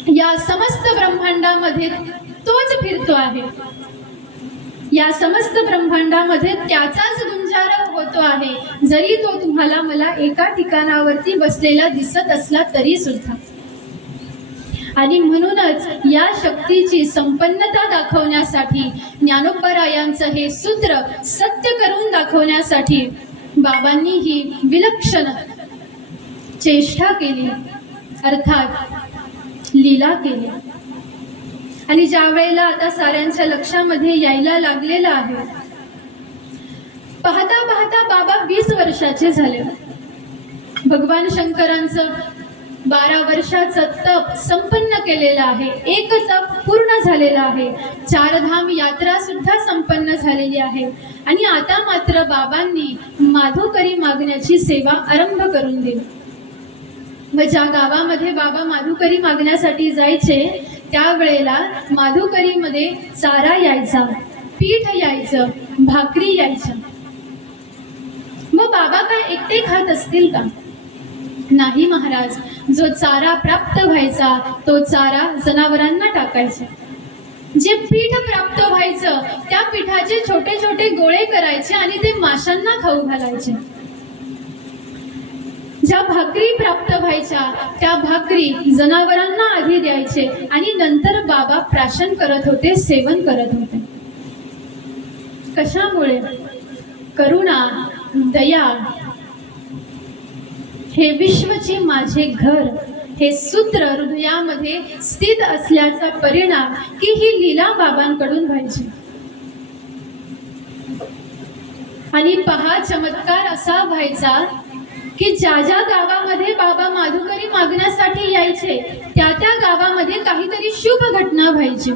या समस्त ब्रह्मांडामध्ये तोच फिरतो आहे. या समस्त ब्रह्मांडामध्ये त्याचाच गुंजारव होतो आहे, जरी तो तुम्हाला मला एका ठिकाणावरती बसलेला दिसत असला तरी सुद्धा. आणि म्हणूनच या शक्तीची संपन्नता दाखवण्यासाठी ज्ञानोबरायांचं हे सूत्र सत्य करून दाखवण्यासाठी बाबांनी ही विलक्षण चेष्टा केली, अर्थात लीला केली. आणि ज्या वेळेला आता साऱ्यांच्या लक्षामध्ये यायला लागलेलं आहे, पाहता पाहता बाबा 20 वर्षाचे झाले. भगवान शंकरांचं 12 वर्षाचं तप संपन्न केलेलं आहे. एक तप पूर्ण झालेला आहे. चारधाम यात्रा सुद्धा संपन्न झालेली आहे. आणि आता मात्र बाबांनी माधुकरी मागण्याची सेवा आरंभ करून दिली. व ज्या गावामध्ये बाबा माधुकरी मागण्यासाठी जायचे त्यावेळेला माधुकरीमध्ये चारा यायचा, पीठ यायचं, भाकरी यायचं. मग बाबा काय एकटे खात असतील का? नाही महाराज. जो चारा प्राप्त व्हायचा तो चारा जनावरांना टाकायचे. जे पीठ प्राप्त व्हायचं त्या पिठाचे छोटे छोटे गोळे करायचे आणि ते माशांना खाऊ घालायचे. ज्या भाकरी प्राप्त व्हायच्या त्या भाकरी जनावरांना आधी द्यायचे आणि नंतर बाबा प्राशन करत होते, सेवन करत होते. कशामुळे? करुणा, दया. हे विश्वचे माझे घर हे सूत्र हृदयामध्ये स्थित असल्याचा परिणाम की ही लीला बाबांकडून व्हायची. आणि पहा चमत्कार असा व्हायचा की ज्या ज्या गावामध्ये बाबा माधुकरी मागण्यासाठी यायचे त्या त्या गावामध्ये काहीतरी शुभ घटना व्हायची,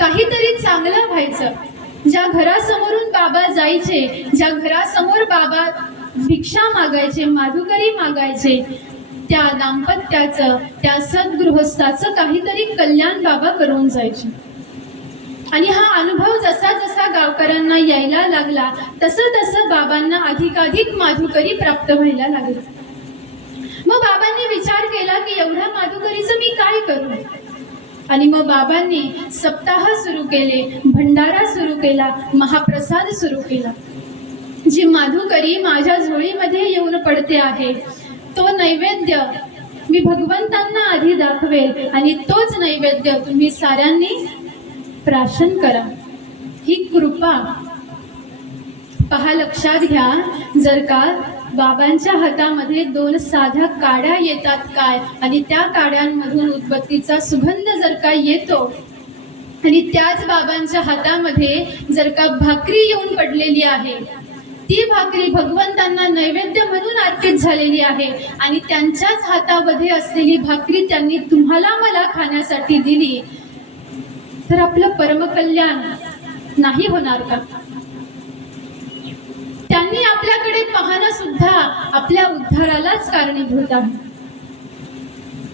काहीतरी चांगलं व्हायचं. ज्या घरासमोरून बाबा जायचे, ज्या घरासमोर बाबा भिक्षा मागायचे, माधुकरी मागायचे, त्या दाम्पत्याचं, त्या सद्गृहस्थाचं काहीतरी कल्याण बाबा करून जायचे. आणि हा अनुभव जसा जसा गावकऱ्यांना यायला लागला तसं तसं बाबांना अधिकाधिक माधुकरी प्राप्त व्हायला लागली. मग बाबांनी विचार केला की एवढ्या माधुकरीचं मी काय करू? आणि मग बाबांनी सप्ताह सुरू केले, भंडारा सुरू केला, महाप्रसाद सुरू केला. जी माधुकरी माझ्या झोळीमध्ये येऊन पडते आहे तो नैवेद्य मी भगवंतांना आधी दाखवेल आणि तोच नैवेद्य तुम्ही साऱ्यांनी प्राशन करा. ही कृपा पहा, लक्षात घ्या. जर का बाबांच्या हातामध्ये 2 साध्या काड्या येतात काय आणि त्या काड्यांमधून उदबत्तीचा सुगंध जर का येतो आणि त्याच बाबांच्या हातामध्ये जर का भाकरी येऊन पडलेली आहे, ती भाकरी भगवंतांना नैवेद्य म्हणून अर्पित झालेली आहे आणि त्यांच्याच हातामध्ये असलेली भाकरी त्यांनी तुम्हाला मला खाण्यासाठी दिली, तर आपलं परमकल्याण नाही होणार का? त्यांनी आपल्याकडे पाहणं सुद्धा आपल्या उद्धारालाच कारणीभूत आहे.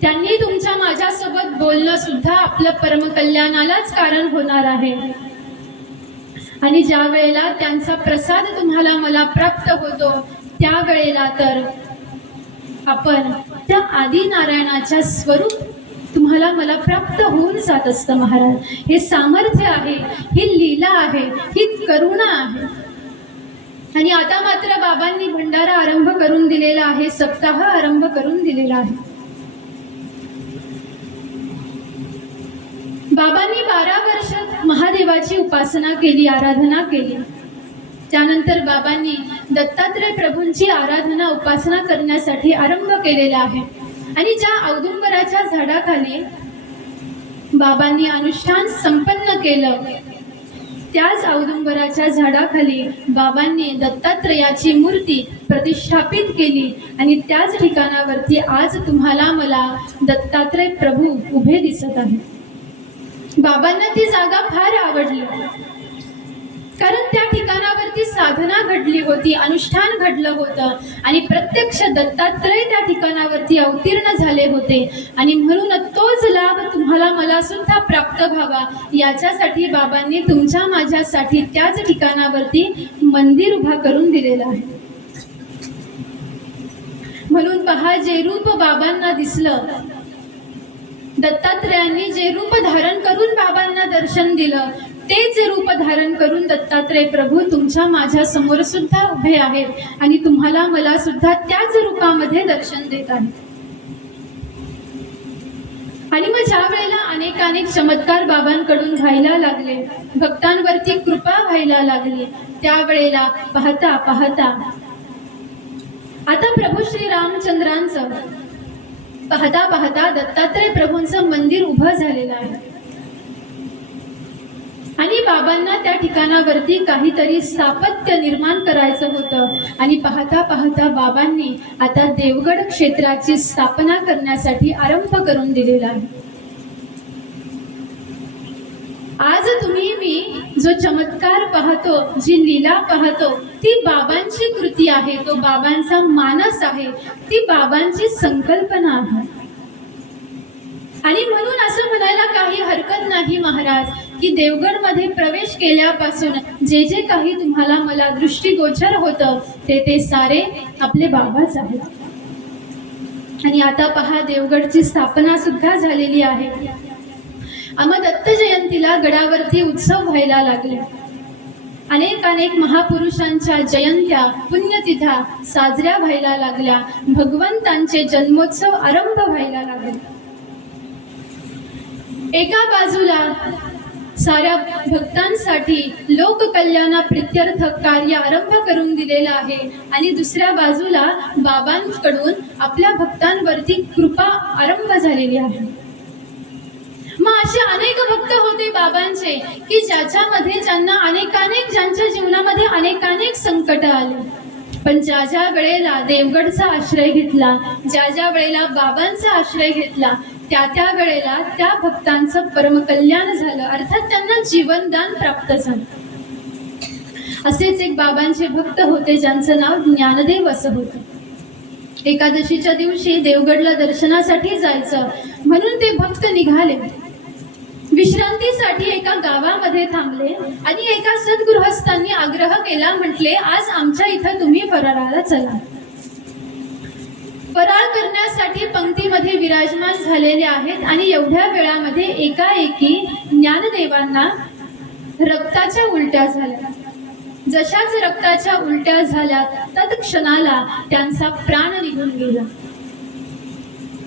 त्यांनी तुमच्या माझ्यासोबत बोलणं सुद्धा आपलं परमकल्याणालाच कारण होणार आहे. आणि ज्या वेळेला त्यांचा प्रसाद तुम्हाला मला प्राप्त होतो त्यावेळेला तर आपण त्या आदिनारायणाच्या स्वरूप तुम्हाला मला प्राप्त होऊन जात असतं महाराज. हे सामर्थ्य आहे, ही लीला आहे, ही करुणा आहे. आणि आता मात्र बाबांनी भंडारा आरंभ करून दिलेला आहे, सप्ताह आरंभ करून दिलेला आहे. बाबांनी महादेवाची उपासना केली, आराधना केली. त्यानंतर बाबांनी दत्तात्रय प्रभूंची आराधना उपासना करण्यासाठी आरंभ केलेला आहे. आणि ज्या औदुंबराच्या झाडाखाली बाबांनी अनुष्ठान संपन्न केलं, त्याच औदुंबराच्या झाडाखाली बाबांनी दत्तात्रयाची मूर्ती प्रतिष्ठापित केली. आणि त्याच ठिकाणावरती आज तुम्हाला मला दत्तात्रय प्रभू उभे दिसत आहे. बाबांना ती जागा फार आवडली, कारण त्या ठिकाणावरती साधना घडली होती, अनुष्ठान घडलं होतं आणि प्रत्यक्ष दत्तात्रय त्या ठिकाणावरती अवतीर्ण झाले होते. आणि म्हणून तोच लाभ तुम्हाला मला सुद्धा प्राप्त व्हावा याच्यासाठी बाबांनी तुमच्या माझ्यासाठी त्याच ठिकाणावरती मंदिर उभा करून दिलेलं आहे. म्हणून पहा, जे रूप बाबांना दिसलं, दत्तात्रयांनी जे रूप धारण करून बाबांना दर्शन दिलं, तेच रूप धारण करून दत्तात्रय प्रभू तुमच्या माझ्या समोर सुद्धा उभे आहेत आणि तुम्हाला मला सुद्धा त्याच रूपामध्ये दर्शन देत आहेत. आणि मग ज्या वेळेला अनेक चमत्कार बाबांकडून व्हायला लागले, भक्तांवरती कृपा व्हायला लागली, त्यावेळेला पाहता पाहता आता प्रभू श्री रामचंद्रांचं पाहता पाहता दत्तात्रय प्रभूंचं मंदिर उभं झालेलं आहे. आणि बाबांना त्या ठिकाणावरती काहीतरी स्थापत्य निर्माण करायचं होतं. आणि पाहता पाहता बाबांनी आता देवगड क्षेत्राची स्थापना करण्यासाठी आरंभ करून दिलेला आहे. आज तुम्ही मी जो चमत्कार पाहतो, जी लीला पाहतो, ती बाबांची कृती आहे, तो बाबांचा मानस आहे, ती बाबांची संकल्पना आहे. आणि म्हणून असं म्हणायला काही हरकत नाही महाराज, की देवगडमध्ये प्रवेश केल्यापासून जे जे काही तुम्हाला मला दृष्टीगोचर होतं ते सारे आपले बाबाच आहेत. आणि आता पहा, देवगडची स्थापना सुद्धा झालेली आहे. आम्हा दत्त जयंतीला गडावरती उत्सव व्हायला लागले. अनेक महापुरुषांच्या जयंत्या, पुण्यतिथ्या साजऱ्या व्हायला लागल्या. भगवंतांचे जन्मोत्सव आरंभ व्हायला लागले. एका बाजूला साऱ्या भक्तांसाठी लोककल्याणा प्रित्यर्थ कार्य आरंभ करून दिलेलं आहे आणि दुसऱ्या बाजूला बाबांकडून आपल्या भक्तांवरती कृपा आरंभ झालेली आहे. मग असे अनेक भक्त होते बाबांचे की ज्याच्यामध्ये ज्यांच्या जीवनामध्ये अनेक संकट आले, पण ज्या वेळेला देवगडचा आश्रय घेतला, ज्या वेळेला बाबांचा आश्रय घेतला, त्या वेळेला त्या भक्तांचं परमकल्याण झालं, अर्थात त्यांना जीवनदान प्राप्त झालं. असेच एक बाबांचे भक्त होते ज्यांचं नाव ज्ञानदेव असं होतं. एकादशीच्या दिवशी देवगडला दर्शनासाठी जायचं म्हणून ते भक्त निघाले. विश्रांतीसाठी एका गावामध्ये थांबले आणि एका सद्गृहस्थांनी आग्रह केला, म्हटले आज आमच्या इथं तुम्ही फराळाला चला. फराळ करण्यासाठी पंक्तीमध्ये विराजमान झालेले आहेत आणि एवढ्या वेळामध्ये एकाएकी ज्ञानदेवांना रक्ताच्या उलट्या झाल्या. जशाच रक्ताच्या उलट्या झाल्या तत्क्षणाला त्यांचा प्राण निघून गेला.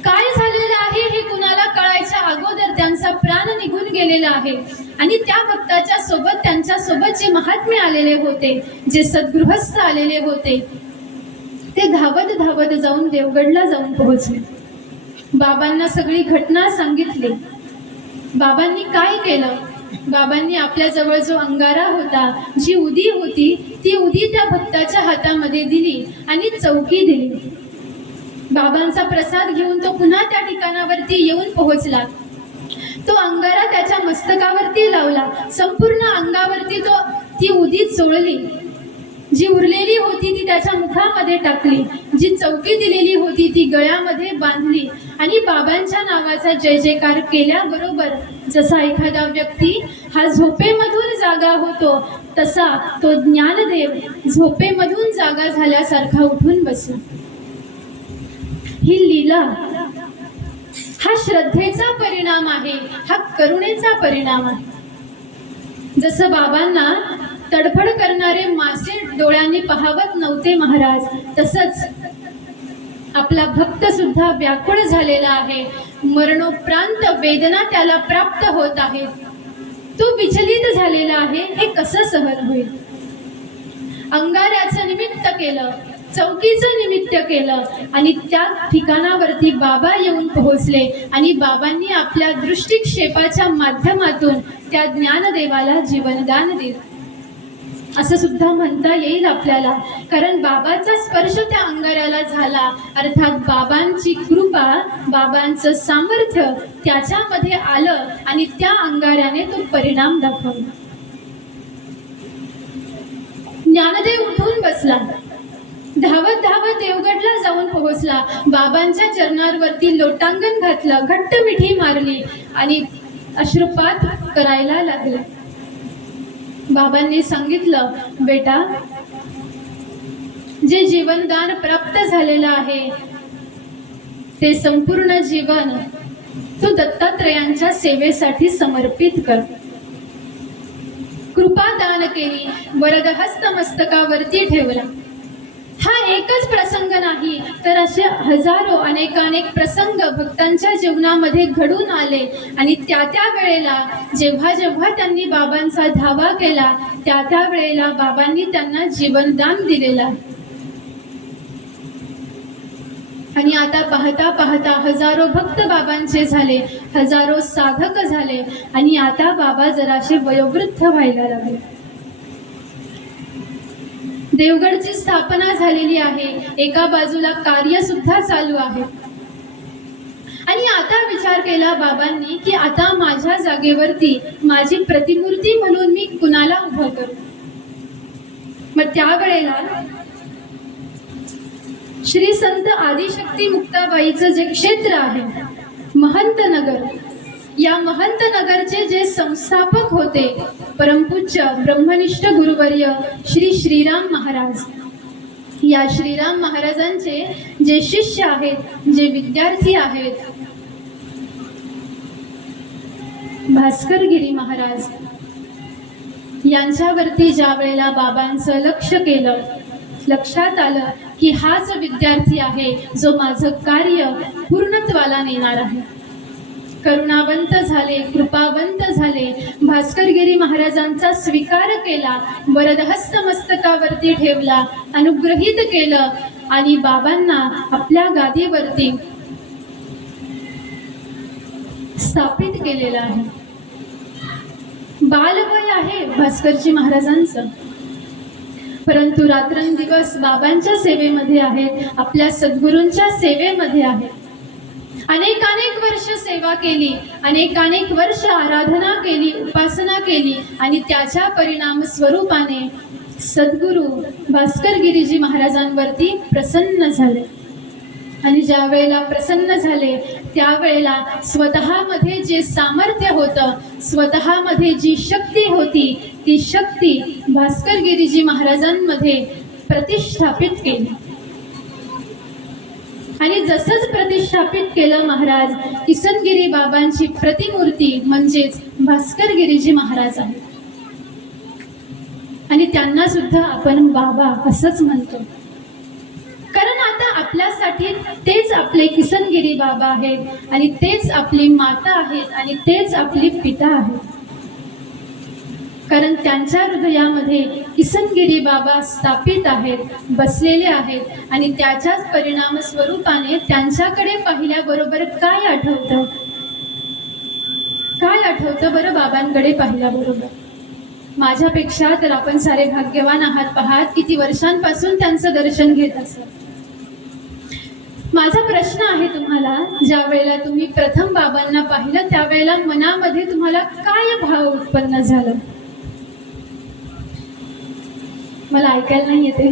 काय झालेलं आहे हे कुणाला कळायच्या अगोदर त्यांचा प्राण निघून गेलेला आहे. आणि त्या भक्ताच्या सोबत त्यांच्या सोबत जे महात्मे आलेले होते, जे सद्गृहस्थ आलेले होते, ते धावत जाऊन देवगडला जाऊन पोहोचले. बाबांना सगळी घटना सांगितली. बाबांनी काय केलं, बाबांनी आपल्या जवळ जो अंगारा होता, जी उदी होती, ती उदी त्या भक्ताच्या हातामध्ये दिली आणि चौकी दिली. बाबांचा प्रसाद घेऊन तो पुन्हा त्या ठिकाणावरती येऊन पोहोचला. तो अंगारा त्याच्या मस्तकावरती लावला, संपूर्ण अंगावरती ती उदी चोळली. जी उरलेली होती ती त्याच्या मुखामध्ये टाकली, जी चौकी दिलेली होती ती गळ्यामध्ये बांधली आणि बाबांच्या नावाचा जय जयकार केल्याबरोबर जसा एखादा व्यक्ती हा झोपेमधून जागा होतो, तसा तो ज्ञानदेव झोपेमधून जागा झाल्यासारखा उठून बसला. ही लीला हा श्रद्धेचा परिणाम आहे, हा करुणेचा परिणाम आहे. जसं बाबांना तडफड करणारे मासे डोळ्यांनी पाहावत नव्हते महाराज, तसंच आपला भक्त सुद्धा व्याकुळ झालेला आहे. मरणोपरांत वेदना त्याला प्राप्त होत आहेत. तो विचलित झालेला आहे, हे कसं सहन होईल? अंगाऱ्याचं निमित्त केलं, चौकीचं निमित्त केलं आणि त्या ठिकाणावरती बाबा येऊन पोहोचले आणि बाबांनी आपल्या दृष्टिक्षेपाच्या माध्यमातून त्या ज्ञानदेवाला जीवनदान दिलं असं सुद्धा म्हणता येईल आपल्याला. कारण बाबाचा स्पर्श त्या अंगाऱ्याला झाला, अर्थात बाबांची कृपा, बाबांचं सामर्थ्य त्याच्यामध्ये आलं आणि त्या अंगाऱ्याने तो परिणाम दाखवला. ज्ञानदेव उठून बसला, धावत धावत देवगडला जाऊन पोहोचला, बाबांच्या चरणांवरती लोटांगण घातलं, घट्ट मिठी मारली आणि अश्रुपात करायला लागले. बाबांनी सांगितलं, बेटा, जे जीवनदान प्राप्त झालेलं आहे ते संपूर्ण जीवन तू दत्तात्रयांच्या सेवेसाठी समर्पित कर. कृपा दान केली, वरदहस्त मस्तकावरती ठेवला. हा एकच प्रसंग नाही तर असे हजारो अनेक प्रसंग भक्तांच्या जीवनामध्ये घडून आले आणि त्या वेळेला जेव्हा जेव्हा त्यांनी बाबांचा धावा केला त्या वेळेला बाबांनी त्यांना जीवनदान दिलेलं आहे. आणि आता पाहता पाहता हजारो भक्त बाबांचे झाले, हजारो साधक झाले आणि आता बाबा जराशे वयोवृद्ध व्हायला लागले. देवगडची स्थापना झालेली आहे, एका बाजूला कार्य सुद्धा चालू आहे. आणि आता विचार केला बाबांनी की आता माझ्या जागेवरती माझी प्रतिमूर्ती म्हणून मी कुणाला उभं करू. मग त्यावेळेला श्री संत आदिशक्ती मुक्ताबाईचं जे क्षेत्र आहे महंत नगर, या महंत नगरचे जे संस्थापक होते परमपूज्य ब्रह्मनिष्ठ गुरुवर्य श्री श्रीराम महाराज, या श्रीराम महाराजांचे जे शिष्य आहेत, जे विद्यार्थी आहेत, भास्करगिरी महाराज, यांच्यावरती ज्या वेळेला बाबांचं लक्ष केलं, लक्षात आलं की हाच विद्यार्थी आहे जो माझं कार्य पूर्णत्वाला नेणार आहे. करुणावंत झाले, कृपावंत झाले, भास्करगिरी महाराजांचा स्वीकार केला, वरदहस्त मस्तकावरती ठेवला, अनुग्रहित केलं आणि बाबांना आपल्या गादीवरती स्थापित केलेलं आहे. बालवय आहे भास्करजी महाराजांचं, परंतु रात्रंदिवस बाबांच्या सेवेमध्ये आहेत, आपल्या सद्गुरूंच्या सेवेमध्ये आहेत. अनेक वर्ष सेवा केली, अनेक वर्ष आराधना केली, उपासना केली आणि त्याच्या परिणाम स्वरूपाने सद्गुरू भास्करगिरीजी महाराजांवरती प्रसन्न झाले. आणि ज्या वेळेला प्रसन्न झाले त्यावेळेला स्वतःमध्ये जे सामर्थ्य होतं, स्वतःमध्ये जी शक्ती होती, ती शक्ती भास्करगिरीजी महाराजांमध्ये प्रतिष्ठापित केली. आणि जसंच प्रतिष्ठापित केलं महाराज, किसनगिरी बाबांची प्रतिमूर्ती म्हणजेच भास्करगिरीजी महाराज आहेत. आणि त्यांना सुद्धा आपण बाबा असंच म्हणतो, कारण आता आपल्यासाठी तेच आपले किसनगिरी बाबा आहेत आणि तेच आपली माता आहेत आणि तेच आपली पिता आहेत. कारण त्यांच्या हृदयामध्ये किसनगिरी बाबा स्थापित आहेत, बसलेले आहेत आणि त्याच्याच परिणाम स्वरूपाने त्यांच्याकडे पाहिल्याबरोबर काय आठवतं बरं बाबांकडे पाहिल्याबरोबर? माझ्यापेक्षा तर आपण सारे भाग्यवान आहात. पाहात किती वर्षांपासून त्यांचं दर्शन घेत असत. माझा प्रश्न आहे तुम्हाला, ज्या वेळेला तुम्ही प्रथम बाबांना पाहिलं त्यावेळेला मनामध्ये तुम्हाला काय भाव उत्पन्न झाला? मला ऐकायला नाही येते.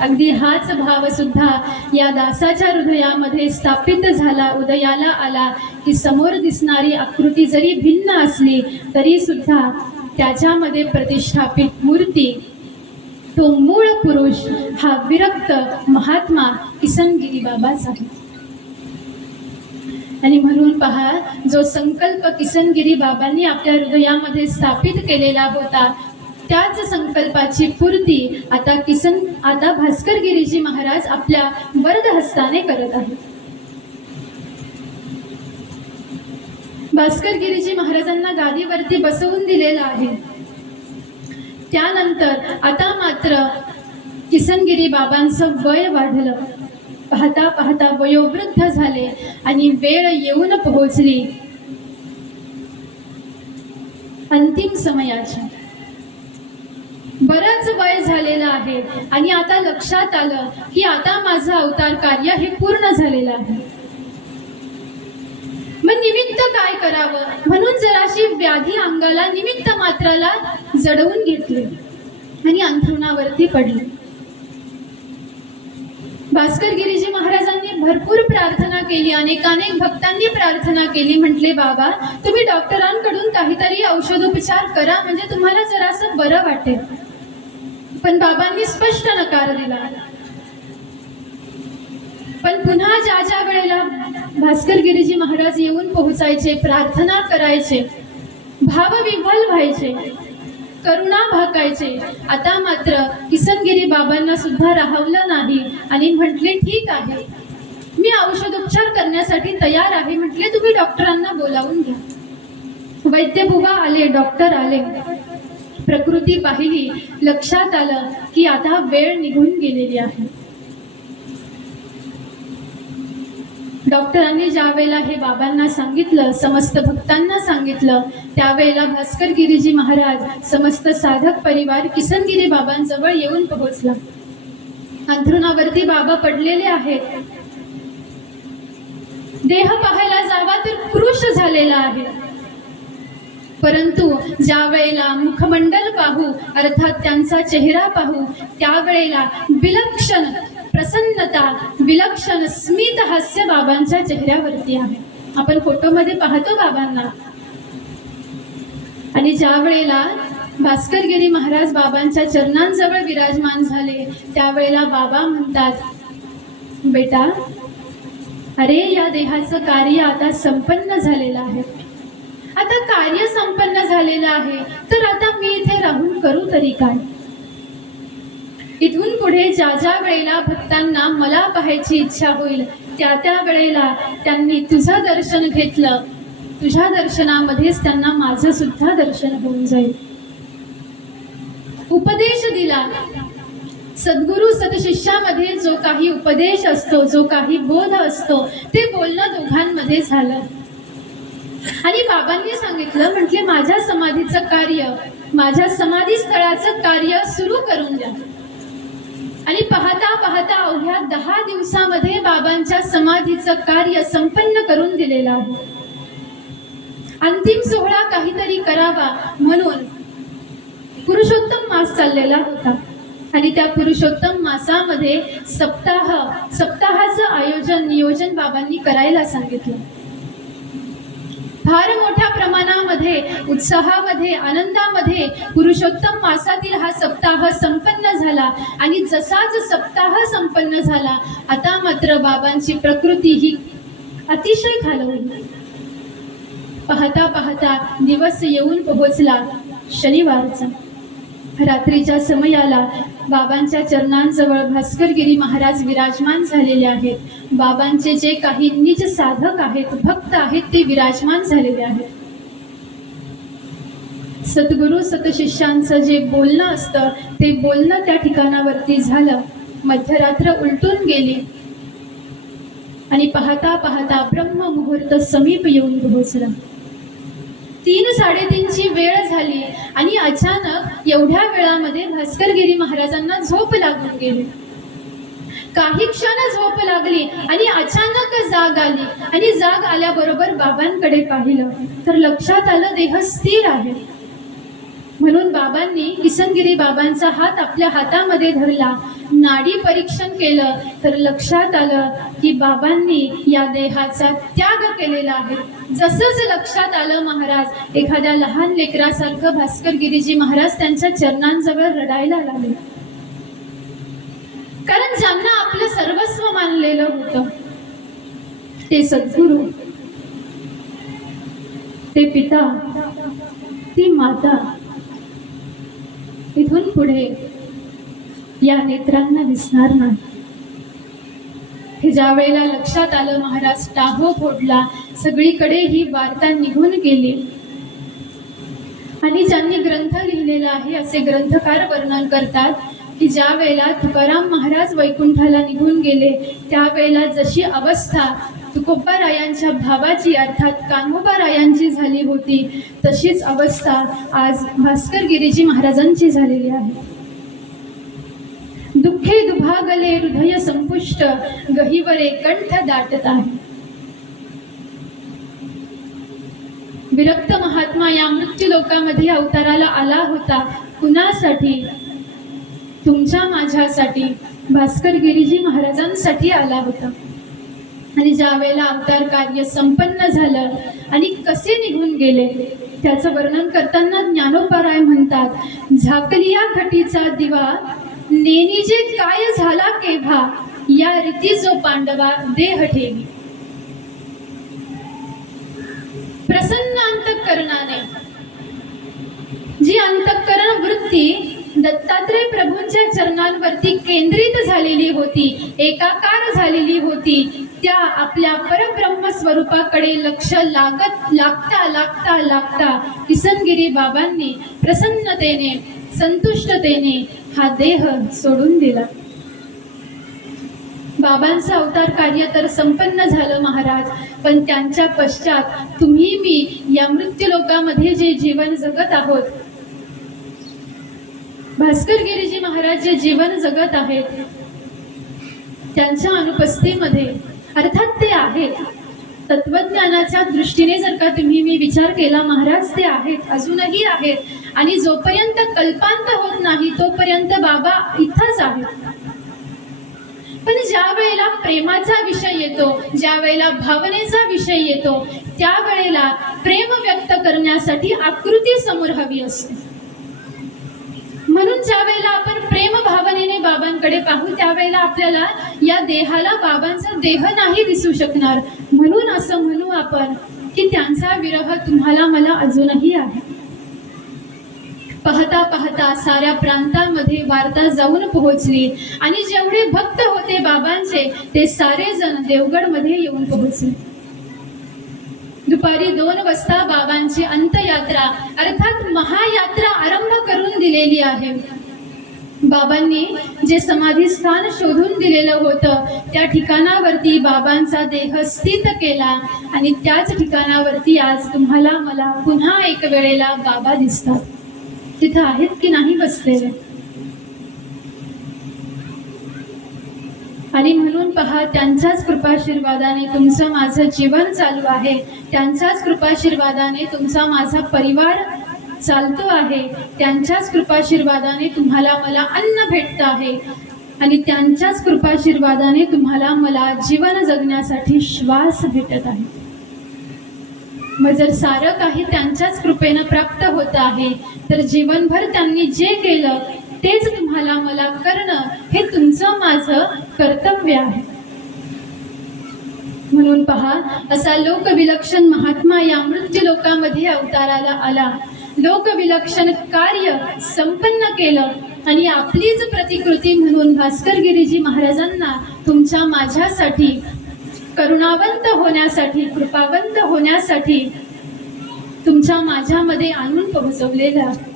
अगदी हाच भाव सुद्धा या दासाच्या हृदयामध्ये स्थापित झाला, उदयाला आला की समोर दिसणारी आकृती जरी भिन्न असली तरी सुद्धा त्याच्यामध्ये प्रतिष्ठापित मूर्ती, तो मूळ पुरुष हा विरक्त महात्मा किसनगिरी बाबाच आहे. आणि म्हणून पहा, जो संकल्प किसनगिरी बाबांनी आपल्या हृदयामध्ये स्थापित केलेला होता त्याच संकल्पाची पूर्ती आता भास्करगिरीजी महाराज आपल्या वरद हस्ताने करत आहेत. भास्कर गिरीजी महाराजांना गादीवरती बसवून दिलेलं आहे. त्यानंतर आता मात्र किसनगिरी बाबांचं वय वाढलं. पाहता पाहता वयोवृद्ध झाले आणि वेळ येऊन पोहोचली अंतिम समयाची. बरंच वय झालेलं आहे आणि आता लक्षात आलं की आता माझं अवतार कार्य हे पूर्ण झालेलं आहे. मग निमित्त काय करावं म्हणून जराशी व्याधी अंगाला निमित्त मात्राला जडवून घेतले आणि अंथरुणावरती पडले. भास्कर गिरीजी महाराजांनी भरपूर प्रार्थना केली. अनेकानेक भक्तांनी प्रार्थना केली. म्हटले बाबा तुम्ही डॉक्टरांकडून काहीतरी औषधोपचार करा म्हणजे तुम्हाला जरासं बरं वाटेल. पण बाबांनी स्पष्ट नकार दिला. पण पुन्हा ज्या ज्या वेळेला भास्कर गिरीजी महाराज येऊन पोहोचायचे, प्रार्थना करायचे, भावविव्हल व्हायचे, करुणा भाकायचे, आता मात्र किसनगिरी बाबांना सुद्धा राहवलं नाही आणि म्हटले ठीक आहे मी औषधोपचार करण्यासाठी तयार आहे. म्हटले तुम्ही डॉक्टरांना बोलावून घ्या. वैद्यबुवा आले, डॉक्टर आले, प्रकृती पाहिली, लक्षात आलं की आता वेळ निघून गेलेली आहे. डॉक्टरांनी ज्या वेळेला हे बाबांना सांगितलं, समस्त भक्तांना सांगितलं, त्यावेळेला भास्कर गिरीजी महाराज समस्त साधक परिवार किसनगिरी बाबांजवळ येऊन पोहोचला. अंथरुणावरती बाबा पडलेले आहेत. देह पाहायला जावा तर कृश झालेला आहे. परंतु ज्या वेळेला मुखमंडल पाहू अर्थात त्यांचा चेहरा पाहू त्यावेळेला विलक्षण प्रसन्नता, विलक्षण स्मित हास्य बाबांच्या चेहऱ्यावरती आहे. आपण फोटोमध्ये पाहतो बाबांना. आणि ज्या वेळेला भास्कर गिरी महाराज बाबांच्या चरणांजवळ विराजमान झाले त्यावेळेला बाबा म्हणतात बेटा अरे या देहाचं कार्य आता संपन्न झालेलं आहे. आता कार्य संपन्न झालेलं आहे तर आता मी इथे राहून करू तरी काय. इथून पुढे ज्या ज्या वेळेला भक्तांना मला पाहायची इच्छा होईल त्या त्या वेळेला त्यांनी तुझं दर्शन घेतलं. तुझ्या दर्शनामध्येच त्यांना माझं सुद्धा दर्शन होऊन जाईल. उपदेश दिला. सद्गुरु सतशिष्यामध्ये जो काही उपदेश असतो, जो काही बोध असतो ते बोलणं दोघांमध्ये झालं. आणि बाबांनी सांगितलं म्हटले माझ्या समाधीचं कार्य, माझ्या समाधी स्थळाचं कार्य सुरू करून द्या. आणि पाहता पाहता अवघ्या 10 दिवसामध्ये बाबांच्या समाधीचं कार्य संपन्न करून दिलेलं आहे. अंतिम सोहळा काहीतरी करावा म्हणून पुरुषोत्तम मास चाललेला होता आणि त्या पुरुषोत्तम मासामध्ये सप्ताहाचं आयोजन नियोजन बाबांनी करायला सांगितलं. फार मोठ्या प्रमाणामध्ये उत्साहामध्ये आनंदामध्ये पुरुषोत्तम मासातील हा सप्ताह संपन्न झाला. आणि जसाच सप्ताह संपन्न झाला आता मात्र बाबांची प्रकृती ही अतिशय खालवली. पाहता पाहता दिवस येऊन पोहोचला शनिवारचा. रात्रीच्या समयाला बाबांच्या चरणांजवळ भास्कर गिरी महाराज विराजमान झालेले आहेत. बाबांचे जे काही निज साधक आहेत, भक्त आहेत ते विराजमान झालेले आहेत. सद्गुरु सतशिष्यांचं जे बोलणं असतं ते बोलणं त्या ठिकाणावरती झालं. मध्यरात्र उलटून गेली आणि पाहता पाहता ब्रह्म मुहूर्त समीप येऊन पोहोचला. 3-3:30ची वेळ झाली आणि अचानक एवढ्या वेळामध्ये भास्कर गिरी महाराजांना झोप लागून गेली. काही क्षण झोप लागली आणि अचानक जाग आली. आणि जाग आल्याबरोबर बाबांकडे पाहिलं तर लक्षात आलं देह स्थिर आहे. म्हणून बाबांनी किसनगिरी बाबांचा हात आपल्या हातामध्ये धरला. नाडी परीक्षण केलं तर लक्षात आलं की बाबांनी या देहाचा त्याग केलेला आहे. जसंच लक्षात आलं महाराज एखाद्या लहान लेकरासारखं भास्कर गिरीजी महाराज त्यांच्या चरणांजवळ रडायला लागले. कारण ज्यांना आपलं सर्वस्व मानलेलं होतं ते सद्गुरू, ते पिता, ती माता इथून पुढे या नेत्रांना दिसणार नाही. हे ज्या वेळेला लक्षात आलं महाराज टाहो फोडला. सगळीकडे ही वार्ता निघून गेली. आणि ज्यांनी ग्रंथ लिहिलेला आहे असे ग्रंथकार वर्णन करतात की ज्या वेळेला तुकाराम महाराज वैकुंठाला निघून गेले त्यावेळेला जशी अवस्था तुकोबारायांच्या भावाची अर्थात कान्होबारायांची झाली होती तशीच अवस्था आज भास्कर गिरीजी महाराजांची झालेली आहे. दुःखे दुभागले हृदय संपुष्ट गहिवरे कंठ दाटत आहे. विरक्त महात्मा या मृत्यू लोकामध्ये अवताराला आला होता. कुणासाठी? तुमच्या माझ्यासाठी, भास्कर गिरीजी महाराजांसाठी आला होता. आणि ज्या वेळेला अवतार कार्य संपन्न झालं आणि कसे निघून गेले त्याचं वर्णन करताना ज्ञानोबाराय म्हणतात, झाकलिया घटीचा दिवा नेनीजे काय झाला केव्हा, या रीती जो पांडवा देह ठेवी. प्रसन्न अंतःकरणाने जी अंतःकरण वृत्ती दत्तात्रय प्रभूंच्या चरणांवरती केंद्रित झालेली होती, एकाकार झालेली होती, त्या आपल्या परब्रह्म स्वरूपाकडे लक्ष लागता किसनगिरी बाबांनी प्रसन्नतेने संतुष्टतेने हा देह सोडून दिला. बाबांचं अवतार कार्य तर संपन्न झालं महाराज, पण त्यांच्या पश्चात तुम्ही मी या मृत्यू लोकामध्ये जे जीवन जगत आहोत, भास्कर गिरीजी महाराज जे जीवन जगत आहेत त्यांच्या अनुपस्थितीमध्ये अर्थात ते आहेत. तत्वज्ञानाच्या दृष्टीने जर का तुम्ही मी विचार केला महाराज ते आहेत, अजूनही आहेत. आणि जोपर्यंत कल्पांत होत नाही तोपर्यंत बाबा इथंच आहेत. पण ज्या वेळेला प्रेमाचा विषय येतो, ज्या वेळेला भावनेचा विषय येतो, त्यावेळेला प्रेम व्यक्त करण्यासाठी आकृती समोर हवी असते. म्हणून ज्या वेळेला आपण प्रेम भावनेने बाबांकडे पाहू त्यावेळेला आपल्याला या देहाला बाबांचा देह नाही दिसू शकणार. म्हणून असं म्हणू आपण की त्यांचा विरह तुम्हाला मला अजूनही आहे. पाहता पाहता साऱ्या प्रांतामध्ये वार्ता जाऊन पोहोचली आणि जेवढे भक्त होते बाबांचे ते सारे जण देवगडमध्ये येऊन पोहोचले. दुपारी 2 वाजता बाबांची अंत्ययात्रा अर्थात महायात्रा आरंभ करून दिलेली आहे. बाबांनी जे समाधी स्थान शोधून दिलेलं होतं त्या ठिकाणावरती बाबांचा देह स्थित केला आणि त्याच ठिकाणावरती आज तुम्हाला मला पुन्हा एक वेळेला बाबा दिसतात. तिथं आहेत की नाही बसलेले? आणि म्हणून पहा, त्यांच्याच कृपाशीर्वादाने तुमचं माझं जीवन चालू आहे. त्यांच्याच कृपाशीर्वादाने तुमचा माझा परिवार चालतो आहे. त्यांच्याच कृपाशीर्वादाने तुम्हाला मला अन्न भेटतं आहे आणि त्यांच्याच कृपाशीर्वादाने तुम्हाला मला जीवन जगण्यासाठी श्वास भेटत आहे. मग जर सारं काही त्यांच्याच कृपेनं प्राप्त होत आहे तर जीवनभर त्यांनी जे केलं तेच तुम्हाला मला करणं हे तुमचं माझं कर्तव्य आहे. म्हणून पहा, असा लोकविलक्षण महात्मा या मृत्यू लोकामध्ये अवताराला आला, लोकविलक्षण कार्य संपन्न केलं आणि आपलीच प्रतिकृती म्हणून भास्कर गिरीजी महाराजांना तुमच्या माझ्यासाठी करुणावंत होण्यासाठी, कृपावंत होण्यासाठी तुमच्या माझ्यामध्ये आणून पोहोचवलेलं आहे.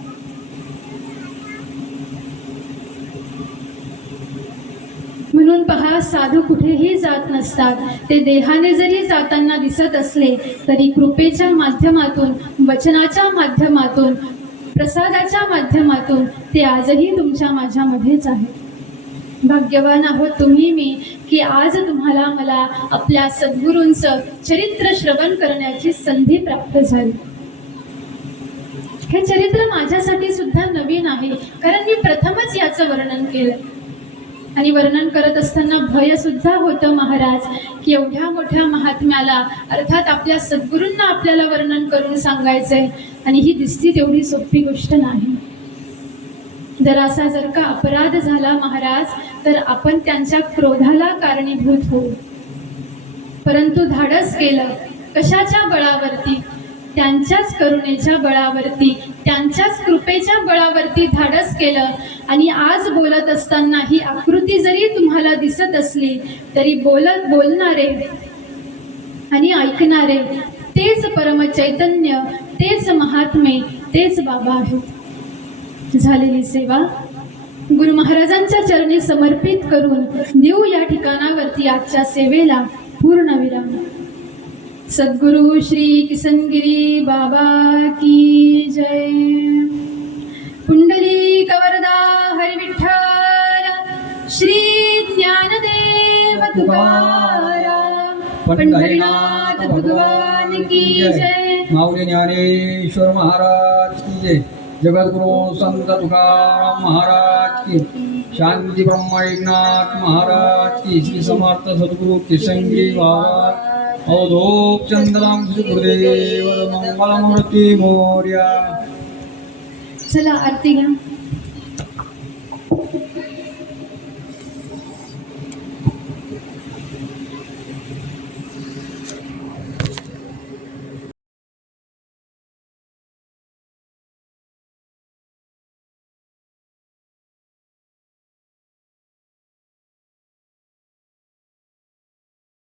म्हणून पहा, साधू कुठेही जात नसतात. ते देहाने जरी जाताना दिसत असले तरी कृपेच्या माध्यमातून, वचनाच्या माध्यमातून, प्रसादाच्या माध्यमातून ते आजही तुमच्या माझ्यामध्येच आहे. भाग्यवान आहोत तुम्ही मी की आज तुम्हाला मला आपल्या सद्गुरूंचं चरित्र श्रवण करण्याची संधी प्राप्त झाली. हे चरित्र माझ्यासाठी सुद्धा नवीन आहे, कारण मी प्रथमच याचं वर्णन केलं. आणि वर्णन करत असताना भय सुद्धा होतं महाराज की एवढ्या मोठ्या महात्म्याला अर्थात आपल्या सद्गुरूंना आपल्याला वर्णन करून सांगायचंय आणि ही दिसती तेवढी सोपी गोष्ट नाही. जरासा जर का अपराध झाला महाराज तर आपण त्यांच्या क्रोधाला कारणीभूत होऊ. परंतु धाडस केलं कशाच्या बळावरती? त्यांच्याच करुणेच्या बळावरती, त्यांच्याच कृपेच्या बळावरती धाडस केलं. आणि आज बोलत असताना ही आकृती जरी तुम्हाला दिसत असली तरी बोलणारे आणि ऐकणारे तेच परमचैतन्य, तेच महात्मे, तेच बाबा आहेत. झालेली सेवा गुरु महाराजांच्या चरणी समर्पित करून देऊ या ठिकाणावरती आजच्या सेवेला पूर्णविराम. सद्गुरु श्री किसनगिरी बाबा की जय. पुंडलिक वरदा हरी विठ्ठल, श्री ज्ञानदेव तुकाराम, पंढरीनाथ भगवान की जय. माऊली ज्ञानेश्वर महाराज की जय. जगद्गुरु संत तुकाराम महाराज की. शांती ब्रह्म एकनाथ महाराज की. श्री समर्थ सद्गुरु किसनगिरी बाबा. अवधूत चंद्राम श्री गुरुदेव मंगलमूर्ती मोर्या. चला आरती घ्या.